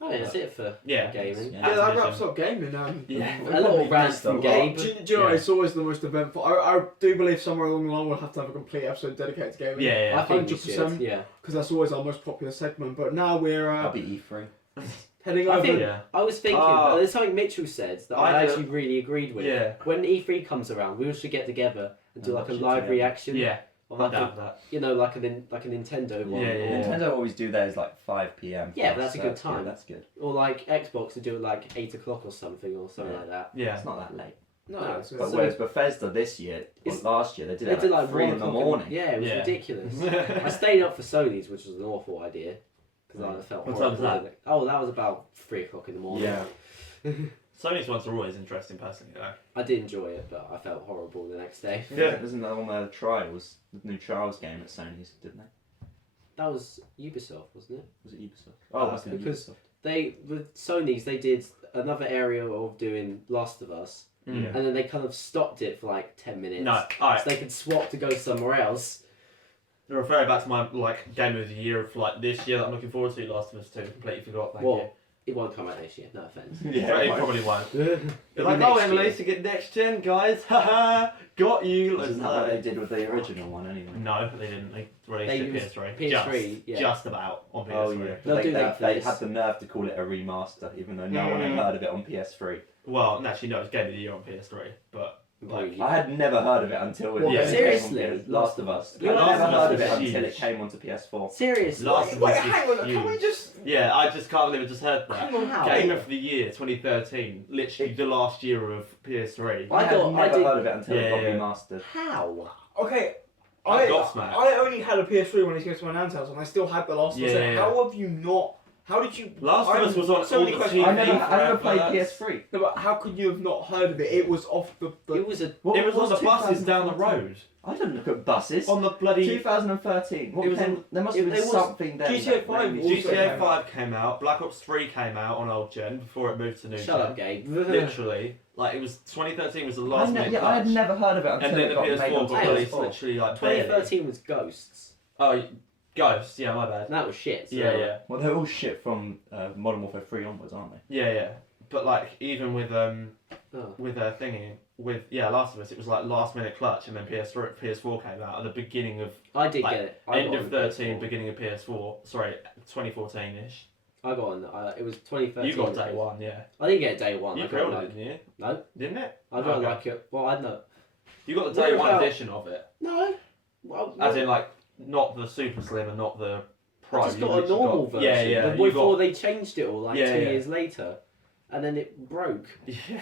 Oh, yeah, that's it for Yeah. gaming. Yeah, that wraps up gaming. Yeah. A little rant from Gabe. Do you know, Yeah. it's always the most eventful. I do believe somewhere along the line we'll have to have a complete episode dedicated to gaming. Yeah, I yeah. think we 100%. should. Yeah. Because that's always our most popular segment. But now we're I'll be E3. heading I over. think- Yeah. I was thinking. There's something Mitchell said that I I do- actually really agreed with. Yeah. When E3 comes around, we all should get together and do And like a watch it live together. reaction. Yeah. Of I'm like down a, for that. you know, like a Nintendo one. Yeah, yeah, Or, Nintendo always do theirs like 5 p.m. Yeah, but that's a so good time. That's good. or like Xbox to do it like 8 o'clock or something Yeah. like that. Yeah. It's not that late. No, it's- But so- whereas Bethesda this year, or It's- last year, they did They it did like like 3 1 in the o'clock morning. Yeah, it was Yeah. ridiculous. I stayed up for Sony's, which was an awful idea because I felt What horrible. time was that? Oh, that was about 3 o'clock in the morning. Yeah. Sony's ones are always interesting, personally, though. I did enjoy it, but I felt horrible the next day. Yeah. Isn't that on their Trials, the new Trials game at Sony's, didn't they? That was Ubisoft, wasn't it? Was it Ubisoft? Oh, it must have been because Ubisoft. they with Sony's they did another area of doing Last of Us, Mm. and then they kind of stopped it for like 10 minutes. No, alright. So they could swap to go somewhere else. Referring back to my like game of the year of like this year that I'm looking forward to, Last of Us 2. Completely forgot. Thank Well, it won't come out this year. No offense. you. Yeah, It right. probably won't. It'll It's like, be oh, next I'm year. releasing it next gen, guys. Haha, got you. Isn't that what they did with the original one anyway? No, they didn't. They released They it used PS3. PS3, yeah. Just about on PS3. Oh yeah. They'll They, do they, that for they this. had the nerve to call it a remaster, even though no one had heard of it on PS3. Well, actually, no, it's Game of the Year on PS3, but Like, I had never heard of it until Well, it came seriously? on PS Last of Us. I Yeah, never Last of Us heard of it was until huge. it came onto PS4. seriously. Last of Wait, Us hang was on. Can we huge. just? Yeah, I just can't believe I just heard that. How? Game of the Year 2013, literally the last year of PS3. I had got- I never did- heard of it until it got Yeah. remastered. How? Okay. I'm gobsmacked. I only had a PS3 when it came to my nan's house, and I still had the Last of Us. Yeah. How have you not? How did you? Last of I Us was on so all many the questions. TV I never played adverts. PS3. No, but how could you have not heard of it? It was off the. It was a. What It was on the buses down the 2014? road. I didn't look at buses. On the bloody 2013. What It was came, on- there must have it been was- something there. GTA that 5 made also me- GTA came 5 came out, Black Ops 3 came out on old gen before it moved to new Shut gen. up, Gabe. Literally, like it was 2013 was the last minute I had patch. never heard of it until And then it the got made PS4 onto got PS4. released PS4. literally like barely. 2013 was Ghosts. Oh, Ghost, yeah, my bad. And that was shit. So Yeah, yeah. Well, they're all shit from Modern Warfare 3 onwards, aren't they? Yeah, yeah. But like even with Oh. thingy with Last of Us, it was like last minute clutch, and then PS4 came out at the beginning of I did like, get it. I end got of on 13, PS4. beginning of PS4. Sorry, 2014 ish. I got on. It was 2013. You got day one, yeah. I didn't get it day one. You I got pre-ordered like, it, didn't you? No. Didn't it? I got Okay. like it. Well, I know. You got the What day one about- edition of it, No. Well, as in like not the super slim and not the pro. I just You got a literally normal got- version. Yeah, yeah. But you before got, they changed it all, like Yeah, 2 yeah. years later, and then it broke. yeah.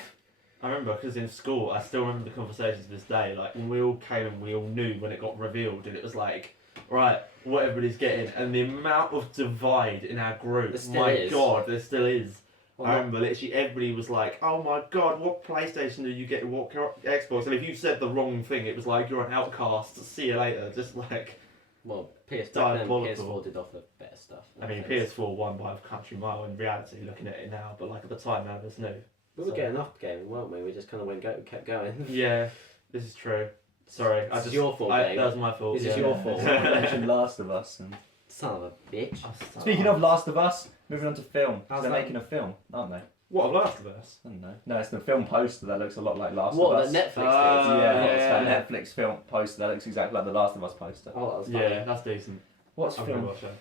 I remember because in school, I still remember the conversations to this day. Like when we all came and we all knew when it got revealed, and it was like, right, what everybody's getting, and the amount of divide in our group. There still My is. God, there still is. Well, I remember literally everybody was like, "Oh my God, what PlayStation do you get? What Xbox?" And if you said the wrong thing, it was like you're an outcast. See you later. Just like, Well, back then, Diabolical. PS4 did offer better stuff. I mean, PS4 won by a country mile in reality. Looking at it now, but like at the time, none of us knew. We were So- getting off gaming, weren't we? We just kind of kept going. Yeah, this is true. Sorry, I It's just your fault, that Dave. was my fault. This is yeah. your fault. I mentioned Last of Us. And... Son of a bitch. Speaking of Last of Us, moving on to film. How's They're that? making a film, aren't they? What of Last of Us? I don't know. No, it's the film poster that looks a lot like Last What, of Us. that Netflix Yeah, did? it's yeah. that Netflix film poster that looks exactly like the Last of Us poster. Oh, that was funny. Yeah, that's decent. What's I'm gonna film? watch that.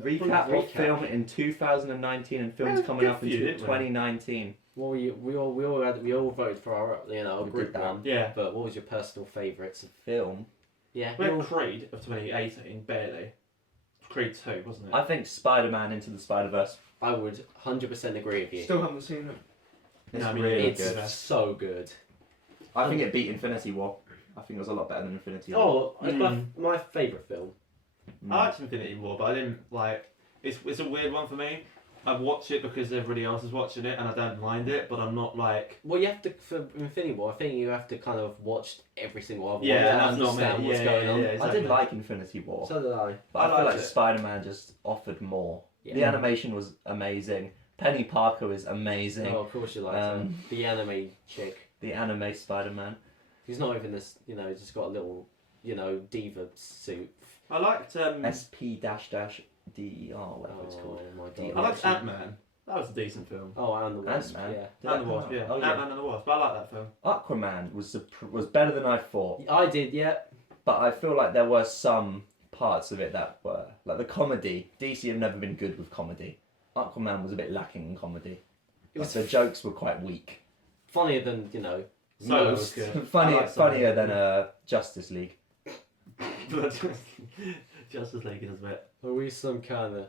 Recap of Recap. film in 2019 and films Yeah, coming good up for in you, didn't we? 2019. What were you? We all voted for our We did group that. one. Yeah. But what was your personal favourites? Film. Yeah. We had well, Creed of 2018, barely. Creed 2, wasn't it? I think Spider-Man Into the Spider-Verse. I would 100% agree with you. Still haven't seen it. It's No, I mean, really It's good. so good. I think it beat Infinity War. I think it was a lot better than Infinity War. Oh, it's my favourite film. I liked Infinity War, but I didn't like. It's a weird one for me. I watch it because everybody else is watching it, and I don't mind it, but I'm not like. Well, you have to for Infinity War. I think you have to kind of watch every single other Yeah, one to that's not understand me. what's Yeah, going yeah, on. yeah. I exactly. did like Infinity War, So did I. but I I feel liked like it. Spider-Man just offered more. Yeah. The animation was amazing. Penny Parker is amazing. Oh, of course you like the anime chick. The anime Spider-Man. He's not even this. He's just got a little, diva suit. I liked. SP-DER, whatever it's called. Oh my Yeah. I god. liked Ant-Man. That was a decent film. Oh, and the Wasp. Ant-Man. Yeah. Did And that the come Wasp, out? yeah. Oh, Ant-Man and the Wasp. I like that film. Aquaman was better than I thought, I did. Yeah. but I feel like there were some parts of it that were like the comedy. DC have never been good with comedy. Aquaman was a bit lacking in comedy. It was The jokes were quite weak. funnier than So was most. good. Funnier, I like Solo. funnier than Justice League. Justice League is a bit. Are we some kind of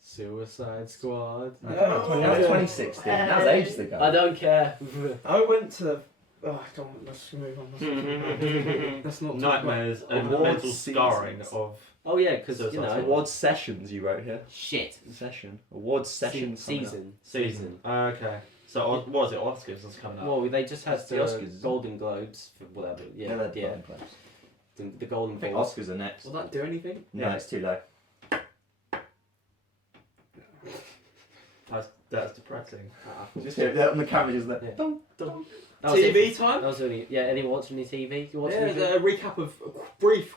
Suicide Squad? That was 2016. That was ages ago. I don't care. I went to. Oh, I don't. Let's move on. Let's not. talk about- Nightmares and Awards mental scarring seasons. of. Oh yeah, because Suicide Squad. Awards sessions you wrote here. shit. Session. Awards session. coming up. Season. Okay. So what was it? Oscars was coming up. Well, they just had It's the the Oscars. Golden Globes for whatever. Yeah, they're yeah. Golden Globes. The Golden I think Balls. Oscars are next. Will that do anything? No, Yeah. it's too low. That's depressing. Just hear that on the camera, just like. Yeah. Dum. That was it. TV time. That was only Any watch any TV? You watch Yeah, anything? a recap of a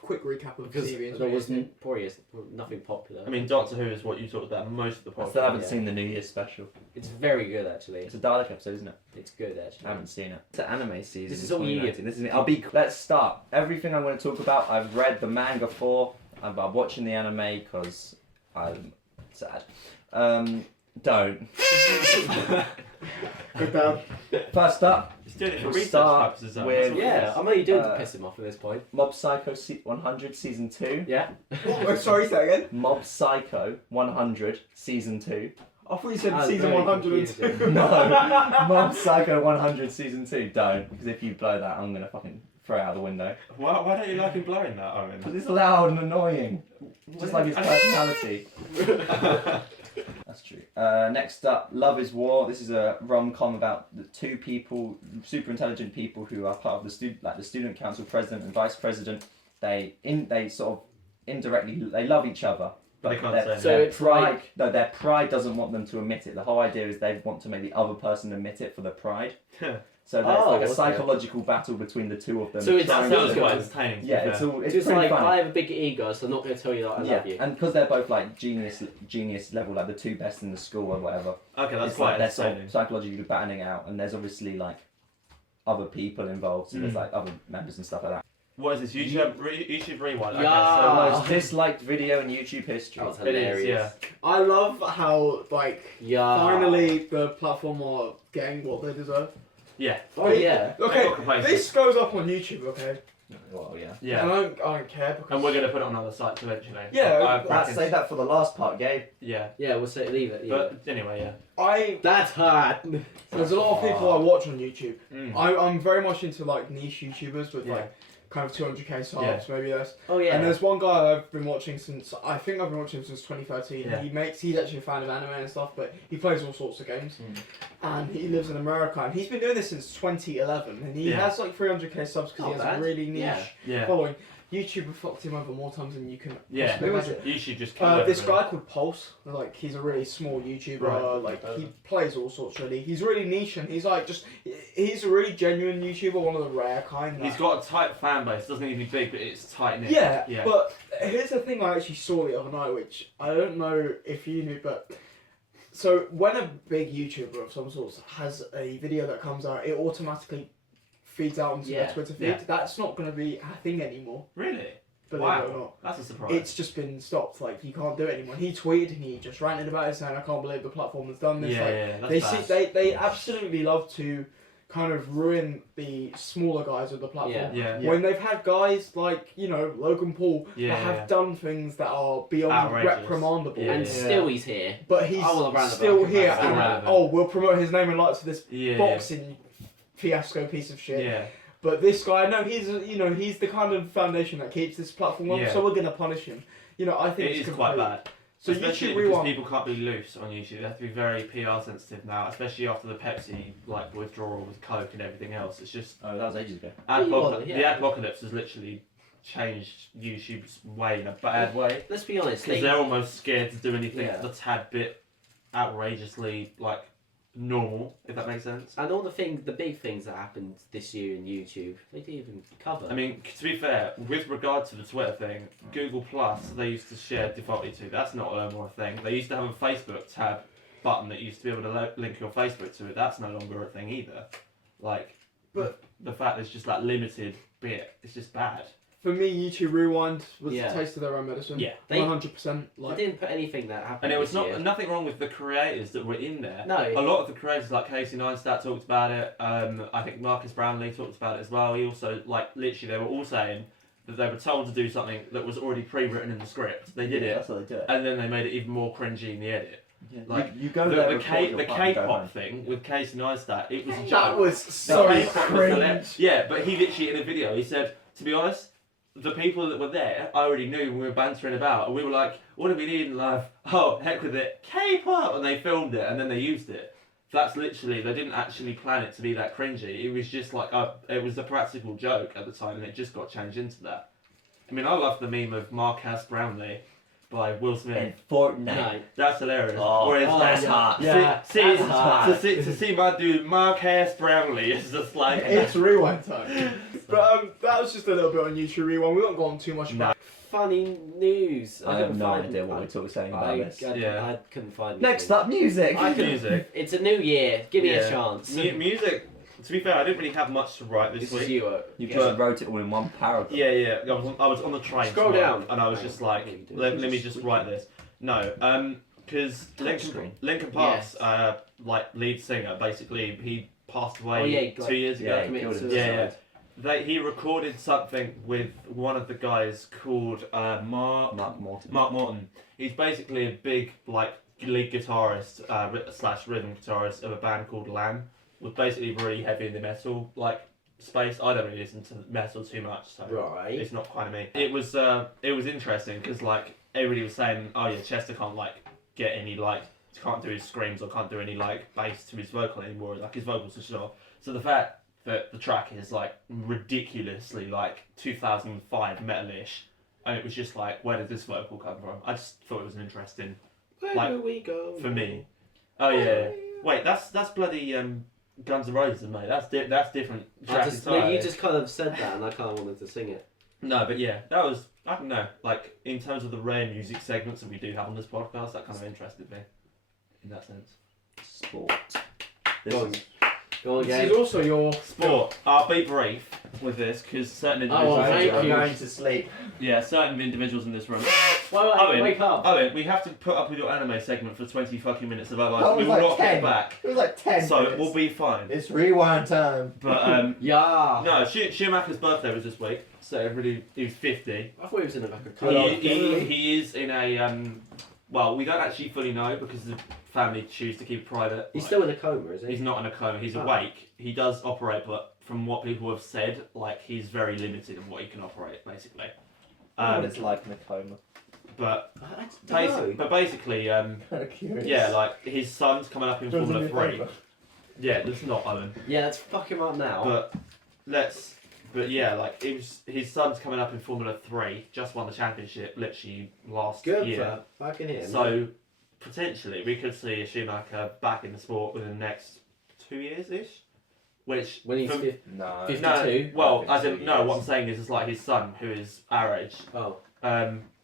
quick recap of Because TV. and there was TV. probably nothing popular. I mean, Doctor Who is what you talked about most of the I podcast. still haven't Yeah. seen the New Year's special. It's very good actually. It's a Dalek episode, isn't it? It's good I actually. haven't seen it. It's an anime season. This is in all you 2019. This is me. Let's start. Everything I'm going to talk about, I've read the manga for. I'm watching the anime because I'm sad. Don't. Good down. First up, It's doing it for We'll research start purposes. Though. with- That's all it Yeah, is. I'm only doing to Uh, piss him off at this point. Mob Psycho 100 Season 2. Yeah. Oh, sorry, say that again. Mob Psycho 100 Season 2. I thought you said I'm season very 102. confused. No, Mob Psycho 100 Season 2. Don't, because if you blow that, I'm going to fucking throw it out the window. Why don't you like him blowing that, Owen? Because it's loud and annoying. Just like his personality. That's true. Next up, Love is War. This is a rom-com about the two people, super intelligent people who are part of the student council president and vice president. They sort of indirectly they love each other, but They can't their, say So their it's pride like- no, their pride doesn't want them to admit it. The whole idea is they want to make the other person admit it for their pride. So there's Oh, like a okay. psychological battle between the two of them. So it's trying That to- sounds ego. quite entertaining. to be yeah, fair. it's all it's So it's pretty like funny. I have a big ego, so I'm not going to tell you that I love you. And because they're both like genius level, like the two best in the school or whatever. Okay, that's It's quite like they're sort entertaining. of psychologically battling it out, and there's obviously like other people involved, so there's Mm. like other members and stuff like that. What is this? YouTube Rewind? Yeah. The Ah. most disliked video in YouTube history. That was It is, hilarious. yeah. I love how Yeah. finally the platform are getting what they deserve. Yeah. Oh yeah. Okay, I got complacent. this goes up on YouTube, okay? Well, yeah. Yeah. And I don't care because And we're going to put it on other sites eventually. Yeah, Let's say that for the last part, Gabe. Yeah. Yeah, we'll say leave it. Yeah. But anyway, yeah. That's hard. There's a lot of people I watch on YouTube. Mm. I'm very much into like niche YouTubers with Yeah. like kind of 200k subs, Yeah. maybe less. Oh yeah. And there's one guy I've been watching since I've been watching him since 2013. Yeah. He's actually a fan of anime and stuff, but he plays all sorts of games. Mm. And he lives in America, and he's been doing this since 2011, and he Yeah. has like 300k subs because he Not has bad. a really niche Yeah. Yeah. following. YouTube have fucked him over more times than you can Yeah. possibly imagine. You should just This guy called Pulse, like he's a really small YouTuber, Right. like he plays all sorts really. He's really niche and he's like he's a really genuine YouTuber, one of the rare kind. He's that- got a tight fan base. Doesn't need to be big, but it's tight knit. yeah, Yeah. but here's the thing I actually saw the other night, which I don't know if you knew, but so when a big YouTuber of some sort has a video that comes out, it automatically feeds out into Yeah. their Twitter feed. Yeah. That's not going to be a thing anymore. Really? believe it or not. That's a surprise. It's just been stopped. Like, you can't do it anymore. He tweeted and he just ranted about it, saying, "I can't believe the platform has done this." Yeah, They that's bad. they absolutely love to kind of ruin the smaller guys of the platform. Yeah. When they've had guys like, you know, Logan Paul that Yeah. have done things that are beyond Outrageous. reprimandable. Yeah. And still he's here. But he's I will have still roundabout. here, Still and relevant. we'll promote his name and lights to this Yeah. boxing fiasco piece of shit. Yeah. But this guy, no, he's the kind of foundation that keeps this platform up. Yeah. So we're gonna punish him. You know, I think It it's is quite complete. bad. So Especially YouTube because Rewind. people can't be loose on YouTube. They have to be very PR sensitive now, especially after the Pepsi withdrawal with Coke and everything else. It's just Oh, that was ages ago. the apocalypse has literally changed YouTube's way in a bad way Let's be honest. because they're almost scared to do anything Yeah. a tad bit outrageously normal, if that makes sense. And all the big things that happened this year in YouTube, they didn't even cover. I mean, to be fair, with regard to the Twitter thing, Google Plus, they used to share defaultly to. That's not no more a thing. They used to have a Facebook tab button that used to be able to link your Facebook to it. That's no longer a thing either. But the fact there's just that limited bit, it's just bad. For me, YouTube Rewind was Yeah. the taste of their own medicine. Yeah. 100%. they Like, didn't put anything that happened. And it was this year. nothing wrong with the creators that were in there. No. A lot of the creators, like Casey Neistat, talked about it. I think Marcus Brownlee talked about it as well. He also, literally, they were all saying that they were told to do something that was already pre-written in the script. They did it, That's how they do it. and then they made it even more cringy in the edit. Yeah. Like, you go there, The record your part and go home. K-pop thing with Casey Neistat, it was a that joke. was The so K-pop was cringe. hilarious. Yeah, but he literally in a video he said, to be honest, the people that were there, I already knew when we were bantering about, and we were like, what do we need in life? Oh, heck with it, K-pop! And they filmed it, and then they used it. That's literally, they didn't actually plan it to be that cringy. It was just it was a practical joke at the time, and it just got changed into that. I mean, I love the meme of Marcus Brownlee by Will Smith. In Fortnite. No. That's hilarious. Oh, Or it's that's like, hot. Yeah, see, that's hot. to see my dude Marcus Brownlee is just like It's Rewind time. But that was just a little bit on YouTube Rewind. We won't go on too much about Funny news. I have couldn't no find- idea what we're saying about this. I couldn't find. Next anything. up, music. I can- music. It's a new year. Give me a Yeah. chance. Music. To be fair, I didn't really have much to write this This is week. you. You yeah. just wrote it all in one paragraph. Yeah. I was on the train. Scroll tomorrow, down. and I was just like, let me just write this. No, because Touchscreen. Linkin Park's lead singer, basically he passed away Oh, yeah, 2 years ago. Yeah, he Committed killed suicide. himself. He recorded something with one of the guys called Mark Morton. Morton. He's basically a big lead guitarist / rhythm guitarist of a band called Lamb. Was basically really heavy in the metal space. I don't really listen to metal too much, so Right. it's not quite me. It was interesting because everybody was saying, oh yeah, Chester can't get any can't do his screams or can't do any bass to his vocal anymore. His vocals are short. So the fact that the track is ridiculously 2005 metalish, and it was just where did this vocal come from? I just thought it was an interesting Where do we go? for me. Oh yeah. Wait, that's bloody Guns N' Roses, mate. That's different track entirely. You just kind of said that, and I kind of wanted to sing it. No, but yeah, that was, I don't know, in terms of the rare music segments that we do have on this podcast, that kind of interested me in that sense. Sport. This Go on. is Go on, This Gabe. is also your Sport. I'll be brief with this because certain individuals, well, thank I'm you. going to sleep. certain individuals in this room. Wait, wake up. Owen, we have to put up with your anime segment for 20 fucking minutes, otherwise That we was will like not 10. get back. It was like 10 So minutes. we'll be fine. It's rewind time. But Yeah. no, Schumacher's birthday was this week, so he was 50. I thought he was in a He is in a well, we don't actually fully know because the family choose to keep it private. He's still in a coma, is he? He's not in a coma. He's Oh. awake. He does operate, but from what people have said, he's very limited in what he can operate, basically. I know what it's like in a coma. But I don't know. basically, Kind of curious. yeah, his son's coming up in John's Formula in your 3. paper. Yeah, let's not Owen. Yeah, let's fuck him up now. But yeah, it was his son's coming up in Formula 3. Just won the championship literally last Good year. for fucking him. So potentially we could see a Schumacher back in the sport within the next 2 years ish. Which when he's from- 50. No. 50. no, 52? well, I as think in 2 no, years. what I'm saying is like his son who is our age. Oh.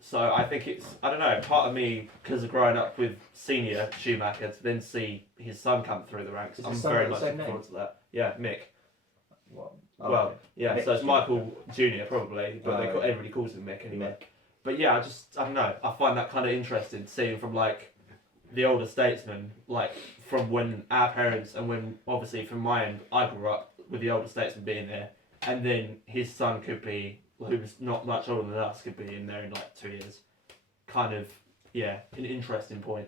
So I think I don't know, part of me, because of growing up with senior Schumacher, to then see his son come through the ranks, Is I'm his son very got much the same looking forward to that. Yeah, Mick. What? Well, yeah, Mick so it's Jr. Michael Jr. probably, but Oh, yeah. everybody calls him Mick anyway. Mick. But yeah, I don't know. I find that kind of interesting, seeing from like the older statesmen, like from when our parents and when obviously from my end, I grew up with the older statesman being there, and then his son could be, who's not much older than us, could be in there in like 2 years. Kind of, yeah, an interesting point.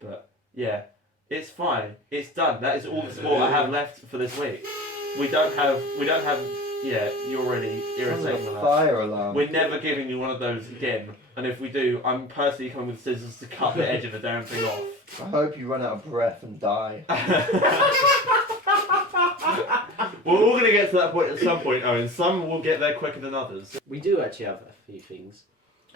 But yeah, it's fine. It's done. That is all the sport I have left for this week. We don't have. Yeah, you're already irritating with us. Fire alarm. We're never giving you one of those again. And if we do, I'm personally coming with scissors to cut the edge of the damn thing off. I hope you run out of breath and die. We're all going to get to that point at some point, Owen. Some will get there quicker than others. We do actually have a few things.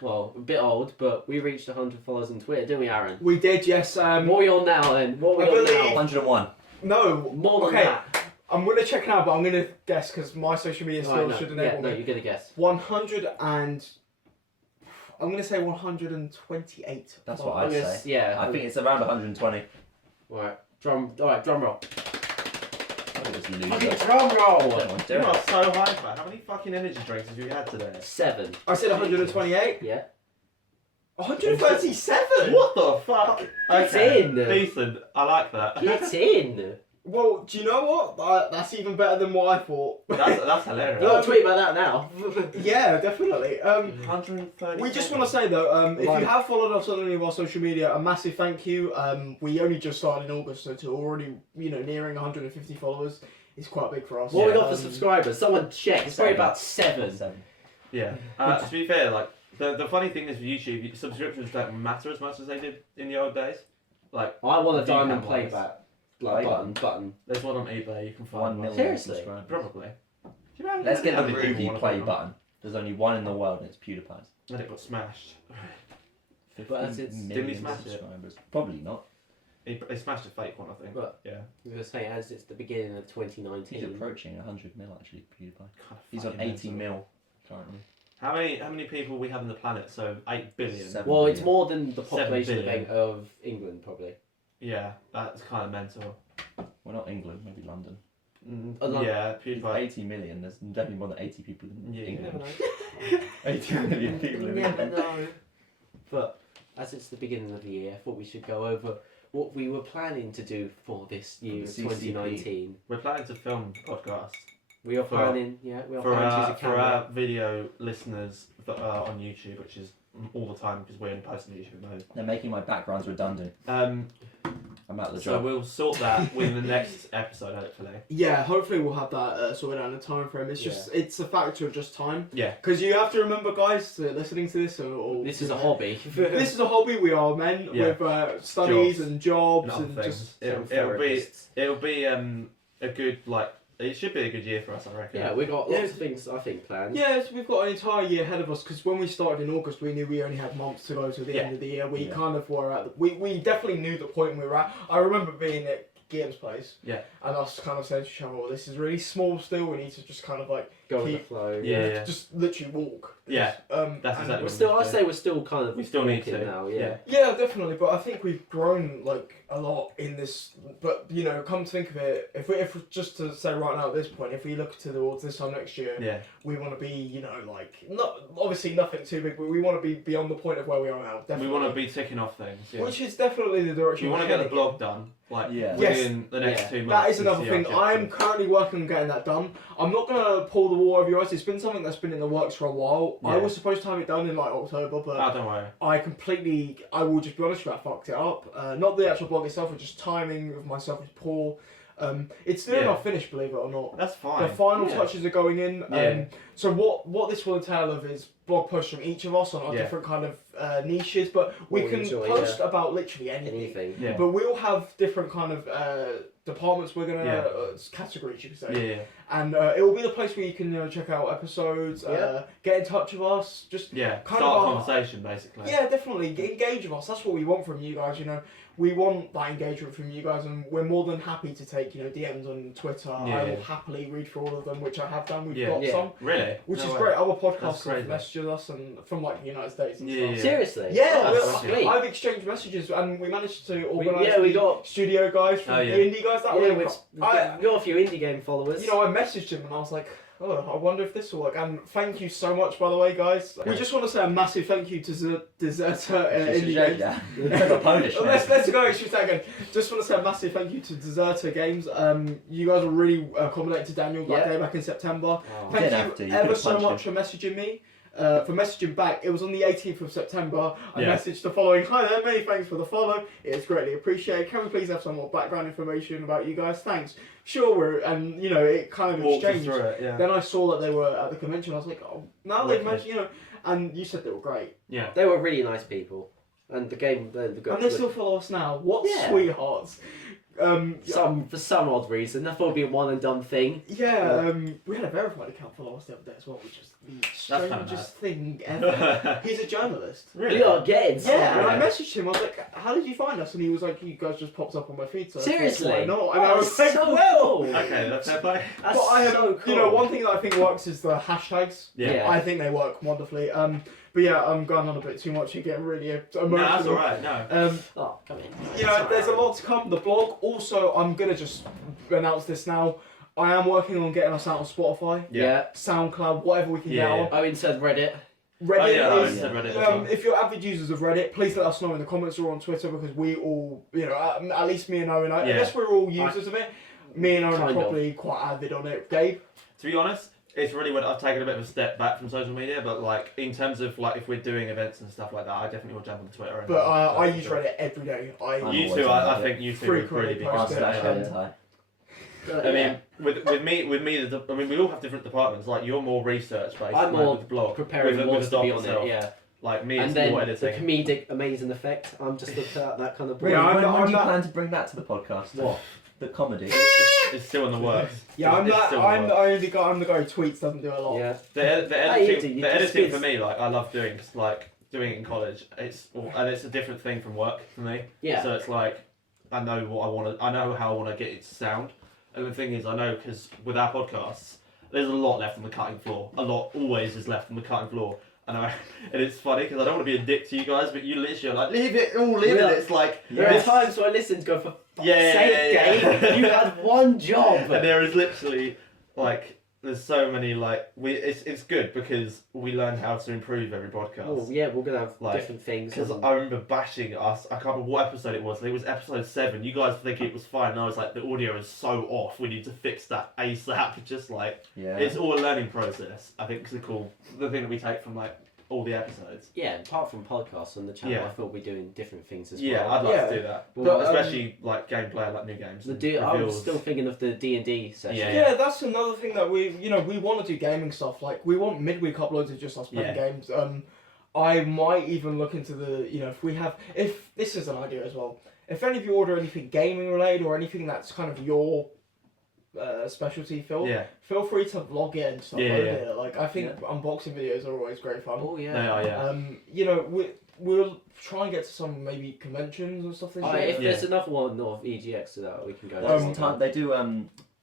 Well, a bit old, but we reached 100 followers on Twitter, didn't we, Aaron? We did, yes. What are we on now then? What are we I on believe- now? 101. No, More than okay. that. I'm gonna check now, but I'm gonna guess because my social media Right, skills no. should Yeah, enable no, me. you're going to guess. 100 and I'm gonna say 128. That's what I'm I'd gonna say. Yeah. I think it's around 120. Alright, drum roll. I think it's Fucking loser. drum roll! Don't want to You do are it. so hyper. How many fucking energy drinks have you had today? 7. I said 128. Yeah. 137. What the fuck? It's in. Decent. I like that. It's in! Well, do you know what? That's even better than what I thought. That's hilarious. You got to tweet about that now. Yeah, definitely. 130. We just want to say though, if Like- you have followed us on any of our social media, a massive thank you. We only just started in August, so to already nearing 150 followers is quite big for us. What we got for Um, subscribers? Someone check. It's probably about 7. 7. Yeah. To be fair, like the funny thing is with YouTube, subscriptions don't matter as much as they did in the old days. Like I want a View diamond count-wise. playback. Like button. there's one on eBay you can 1 find. million Seriously? subscribers. Probably. Do you know Let's get how the many people Ruby wanna play put it on? button. There's only one in the world and it's PewDiePie's. And it got smashed. 50 But as it's- million Didn't he smash it? subscribers. Probably not. He smashed a fake one, I think. But- yeah. I was going to say, as it's the beginning of 2019. He's approaching 100 mil actually, PewDiePie. Kind of He's on fucking 80 mental. mil currently. How many people we have on the planet? So 8 billion. 7 Well, it's billion. more than the 7 population billion. of England, probably. Yeah, that's kind of mental. Well, not England, maybe London. London. Yeah, It's PewDiePie. 80 million. There's definitely more than 80 people in Yeah, you England. never know. 80 million people in Never England. know. But as it's the beginning of the year, I thought we should go over what we were planning to do for this year, The CCP. 2019. We're planning to film a podcast We are For- planning, yeah, we are for planning to use a our, for camera. our video listeners that are on YouTube, which is all the time because we're in posting YouTube mode. They're making my backgrounds redundant. I'm out of the So job. we'll sort that within the next episode, hopefully. Yeah, hopefully we'll have that sorted out in a time frame. It's just it's a factor of just time. Yeah. Because you have to remember, guys, listening to this, or This is a hobby. This is a hobby. We are men Yeah. with studies Jobs. and jobs And and other just things. It'll be a good it should be a good year for us, I reckon. Yeah, we got Yeah. lots of things I think planned. yes, we've got an entire year ahead of us. Because when we started in August, we knew we only had months to go to the Yeah. end of the year. We Yeah. kind of were at we definitely knew the point we were at. I remember being at Guillaume's place. Yeah. And us kind of saying to each other, well, this is really small still. We need to just kind of like Go with the keep- flow. Yeah. just literally walk. Yeah, that's and- exactly We're still, I'd say we're still kind of We still need walking to. now, yeah. Yeah, definitely. But I think we've grown like a lot in this. But come to think of it, if just to say right now at this point, if we look towards this time next year, Yeah. we want to be, like not obviously nothing too big, but we want to be beyond the point of where we are now. Definitely. We want to be ticking off things. Yeah. Which is definitely the direction. We want to we're get the heading blog done, like Yeah. within the next Yeah. 2 months. That is and another see our thing. objective. I'm currently working on getting that done. I'm not gonna pull the wool over your eyes. It's been something that's been in the works for a while. I Yeah. was supposed to have it done in like October, but Oh, don't worry. I will just be honest with you, I fucked it up. Not the actual blog itself, but just timing of myself is poor. It's still Yeah. not finished, believe it or not. That's The fine. final Yeah. touches are going in. Yeah. So what this will entail of is blog posts from each of us on our Yeah. different kind of niches, but we What we can enjoy, post about literally anything. Anything. Yeah. But we'll have different kind of departments we're gonna Yeah. categories, you could say. Yeah. And it will be the place where you can check out episodes, Yeah. get in touch with us, just Yeah. Kind Start of a our- conversation, basically. yeah, definitely engage with us. That's what we want from you guys. we want that engagement from you guys, and we're more than happy to take DMs on Twitter. I will happily read through all of them, which I have done. We've got some, Really, which No is way. great. Other podcasts That's have crazy. messaged us and from like the United States and Yeah. stuff. Seriously? Yeah, Oh, well, sweet. I've exchanged messages, and we managed to organise we the got- studio guys from Oh, yeah. the indie guys. That Yeah, way, we got a few indie game followers. I messaged him and I was like, oh, I wonder if this will work. And thank you so much, by the way, guys. We just want to say a massive thank you to Deserter Indie Games. Yeah. Polish. Let's go. Shoot that again. Just want to say a massive thank you to Deserter Games. You guys were really accommodating to Daniel that day back in September. Oh. Didn't have Thank to, you you ever could've so punched much for messaging me. For messaging back. It was on the 18th of September. I Yeah. messaged the following: "Hi there, many thanks for the follow. It's greatly appreciated. Can we please have some more background information about you guys? Thanks." Sure, and it kind of Walked us exchanged. through it, yeah. Then I saw that they were at the convention. I was like, oh, now they've Wicked. mentioned, and you said they were great. Yeah. They were really nice people. And the game, the And they still follow us now. What Yeah. sweethearts. for some odd reason, that would be a one and done thing. We had a verified account follow us the other day as well, which is the kinda strangest thing ever. He's a journalist. We are getting Yeah, and I somewhere. messaged him. I was like, "How did you find us?" And he was like, "You guys just popped up on my feed." So I thought, Seriously? why not? Oh, And I was like, so "Well." cool. Okay, that's fair play. That's But I have, so cool. one thing that I think works is the hashtags. Yeah. I think they work wonderfully. But yeah, I'm going on a bit too much and getting really emotional. No, that's alright, no. Oh, come in. There's a lot to come. The blog. Also, I'm gonna just announce this now. I am working on getting us out on Spotify, Yeah. SoundCloud, whatever we can get on. Owen said Reddit. Reddit Oh, yeah, is. Reddit as well. If you're avid users of Reddit, please let us know in the comments or on Twitter, because we all, at least me and Owen, I guess we're all users of it. Me and Owen are Kind of. probably quite avid on it. Gabe? To be honest, it's really when I've taken a bit of a step back from social media, but like in terms of like if we're doing events and stuff like that, I definitely will jump on Twitter. And But I use Reddit every day. I'm You always two, on I Reddit. think you two would Frequently really be post good. it. r/slash hentai. I mean, with me, we all have different departments. Like you're more research based. I'm more with the blog, Preparing with wants the to be doc on itself. it, yeah. Like me, And it's then more the editing. comedic amazing effect. I'm just looking at that kind of Yeah, when I'm do you not- plan to bring that to the podcast? What? The comedy. It's still in the works. Yeah, I'm It's that. still in the I'm works. I'm the guy who tweets, doesn't do a lot. Yeah. The you do, editing, you the just editing feel- for me, like I love doing, 'cause, like doing it in college. It's a different thing from work for me. Yeah. So it's like I know what I want to. I know how I want to get it to sound. And the thing is, I know because with our podcasts, there's a lot left on the cutting floor. A lot always is left on the cutting floor. And it's funny because I don't want to be a dick to you guys, but you literally are like, leave it all in. Yeah. And it's like, There are this- times where I listen to go, for fuck's Yeah, sake, yeah, yeah. Gabe, you had one job. And there is literally like there's so many like it's good because we learn how to improve every podcast. Oh yeah, we're gonna have Like, different things. Because I remember bashing us. I can't remember what episode it was. I think it was episode 7. You guys think it was fine, and I was like, the audio is so off. We need to fix that ASAP. Just like Yeah. it's all a learning process. I think it's the thing that we take from like all the episodes. Yeah, apart from podcasts on the channel, Yeah. I thought we're doing different things as Yeah, well. I'd like Yeah. to do that, Well, especially like gameplay, like new games. I'm reveals. still thinking of the D&D session. Yeah. Yeah, that's another thing that we want to do gaming stuff. Like we want midweek uploads of just us playing Yeah. games. I might even look into the if this is an idea as well. If any of you order anything gaming related or anything that's kind of your specialty, Phil, Yeah. feel free to vlog it and stuff. Yeah, over yeah. there. Like I think unboxing videos are always great fun. Oh yeah. They are, yeah. We'll try and get to some maybe conventions and stuff this year. If Yeah. there's another one of EGX to that, we can go. That's Um, the time they do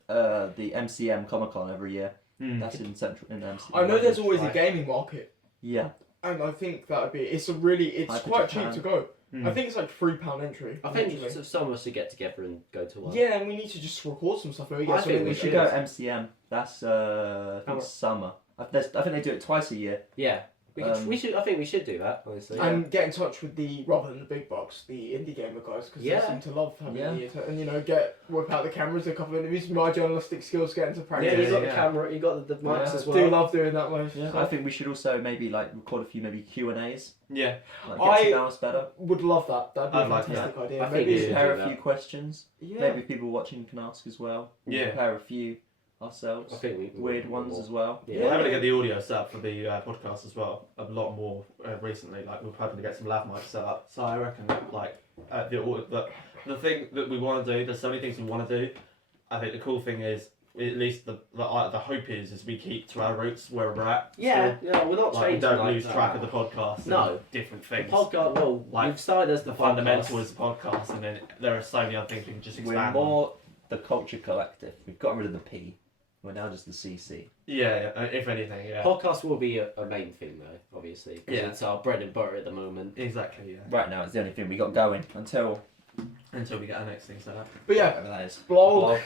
the MCM Comic Con every year. Mm. That's in Central in MCM. I know there's always a Right. gaming market, Yeah. and I think that would be. It's Hyper quite Japan. cheap to go. Mm. I think it's like £3 entry. I think literally. some of us should get together and go to one. Yeah, and we need to just record some stuff. Maybe I get think something we We that should is- go MCM. That's I think summer. I think they do it twice a year. Yeah. We should. I think we should do that. Honestly. And get in touch with rather than the big bucks, the indie gamer guys, because Yeah. they seem to love having Yeah. you, and whip out the cameras, a couple of interviews. My journalistic skills get into Yeah, practice. you got yeah. the camera. You got the mics Yeah. as Do well. love doing that, most. Yeah. So I think we should also maybe like record a few maybe Q&As. Yeah. Like I- get to know us better. would love that. That'd be I'd a like fantastic idea. I think Maybe we should Prepare do a few that. questions. yeah. Maybe people watching can ask as well. We'll Yeah. Prepare a few ourselves. I think we Weird ones as well. Yeah. We're having to get the audio set up for the podcast as well. A lot more recently. Like we're hoping to get some lav mics set up. So I reckon like the thing that we want to do. There's so many things we want to do. I think the cool thing is at least the hope is we keep to our roots where we're at. Yeah, still. yeah, we're not Like, we changing. don't like lose that. track of the podcast. No. And different The things. podcast. Well, Like, we've started as the the fundamental podcast. is the podcast, and then there are so many other things we can just We're expand on. more the Culture Collective. We've gotten rid of the P. We're now just the CC. Yeah, if anything, yeah. Podcast will be a main thing though, obviously, because Yeah. it's our bread and butter at the moment. Exactly, yeah. Right now, it's the only thing we got going until Until we get our next thing set up. But yeah, whatever that is. blog,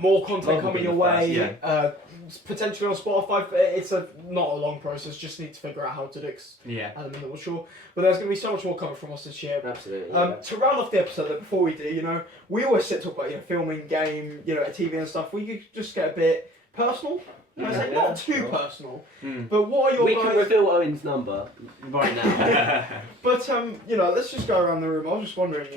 more content Blog will coming be your the way. first, Potentially on Spotify. It's not a long process. Just need to figure out how to do it. Yeah. I'm not sure. But there's going to be so much more coming from us this year. Absolutely. To round off the episode, though, before we do, we always sit talk about filming, game, TV and stuff. We could just get a bit personal. I say not too sure. personal, Mm. but what are your we can guys? reveal Owen's number right now. But let's just go around the room. I was just wondering,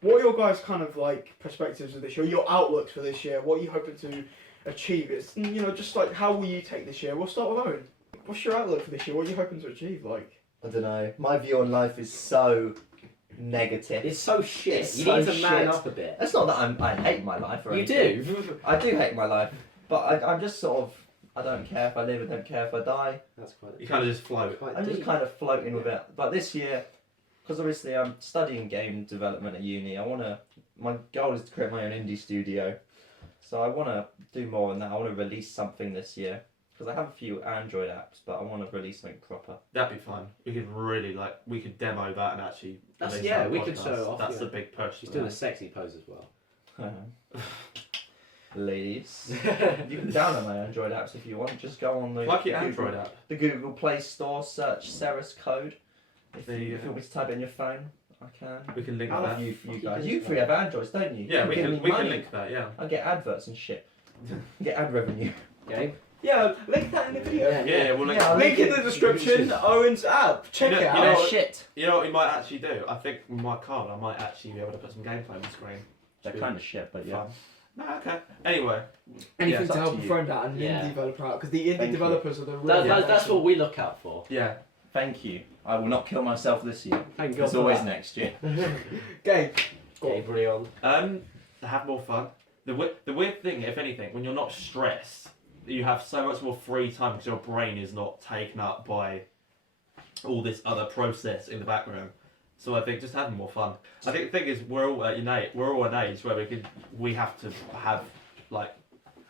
what are your guys' kind of like perspectives of this year? Your outlooks for this year? What are you hoping to achieve? It's just like how will you take this year? We'll start with Owen. What's your outlook for this year? What are you hoping to achieve? Like, I don't know. My view on life is so negative. It's so shit. It's you so need to man shit. up a bit. It's not that I hate my life or You anything. do. I do hate my life, but I'm just sort of. I don't care if I live. I don't care if I die. That's quite. You kind of just float. Quite I'm just deep. kind of floating with it. But this year, because obviously I'm studying game development at uni, my goal is to create my own indie studio. So I want to do more than that. I want to release something this year. Because I have a few Android apps, but I want to release something proper. That'd be fun. We could really we could demo that and actually. That's- release yeah, that we could podcast. show it off, That's yeah. the big push. She's for doing a that. sexy pose as well. Ladies, you can download my Android apps if you want. Just go on the Like your Google- Android app. the Google Play Store, search Sarah's code. If There you you go. want me to type it in your phone, I can. We can link I that. love you for you Fucking guys. You three have Androids, don't you? Yeah, You we give can me we money. can link that. Yeah. I get adverts and shit. Get ad revenue. Okay. yeah, link that in the video. Yeah, we'll link. Yeah, I'll Link in the description. Owen's app. Check You know- it you out. know Oh what- shit. You know what we might actually do? I think with my card, I might actually be able to put some gameplay on the screen. They're kind of shit, but yeah. Fun. No, okay. Anyway, Anything it's to up help to a you. friend out and Yeah. indie developer out because the indie Thank you. developers are the real. That's what we look out for. yeah. Thank you. I will not kill myself this year. Thank God It's for always that. next year. Gabe. Go on. Gabriel. Have more fun. The weird thing, if anything, when you're not stressed, you have so much more free time because your brain is not taken up by all this other process in the background. So I think just having more fun. I think the thing is we're all at an age where we have to have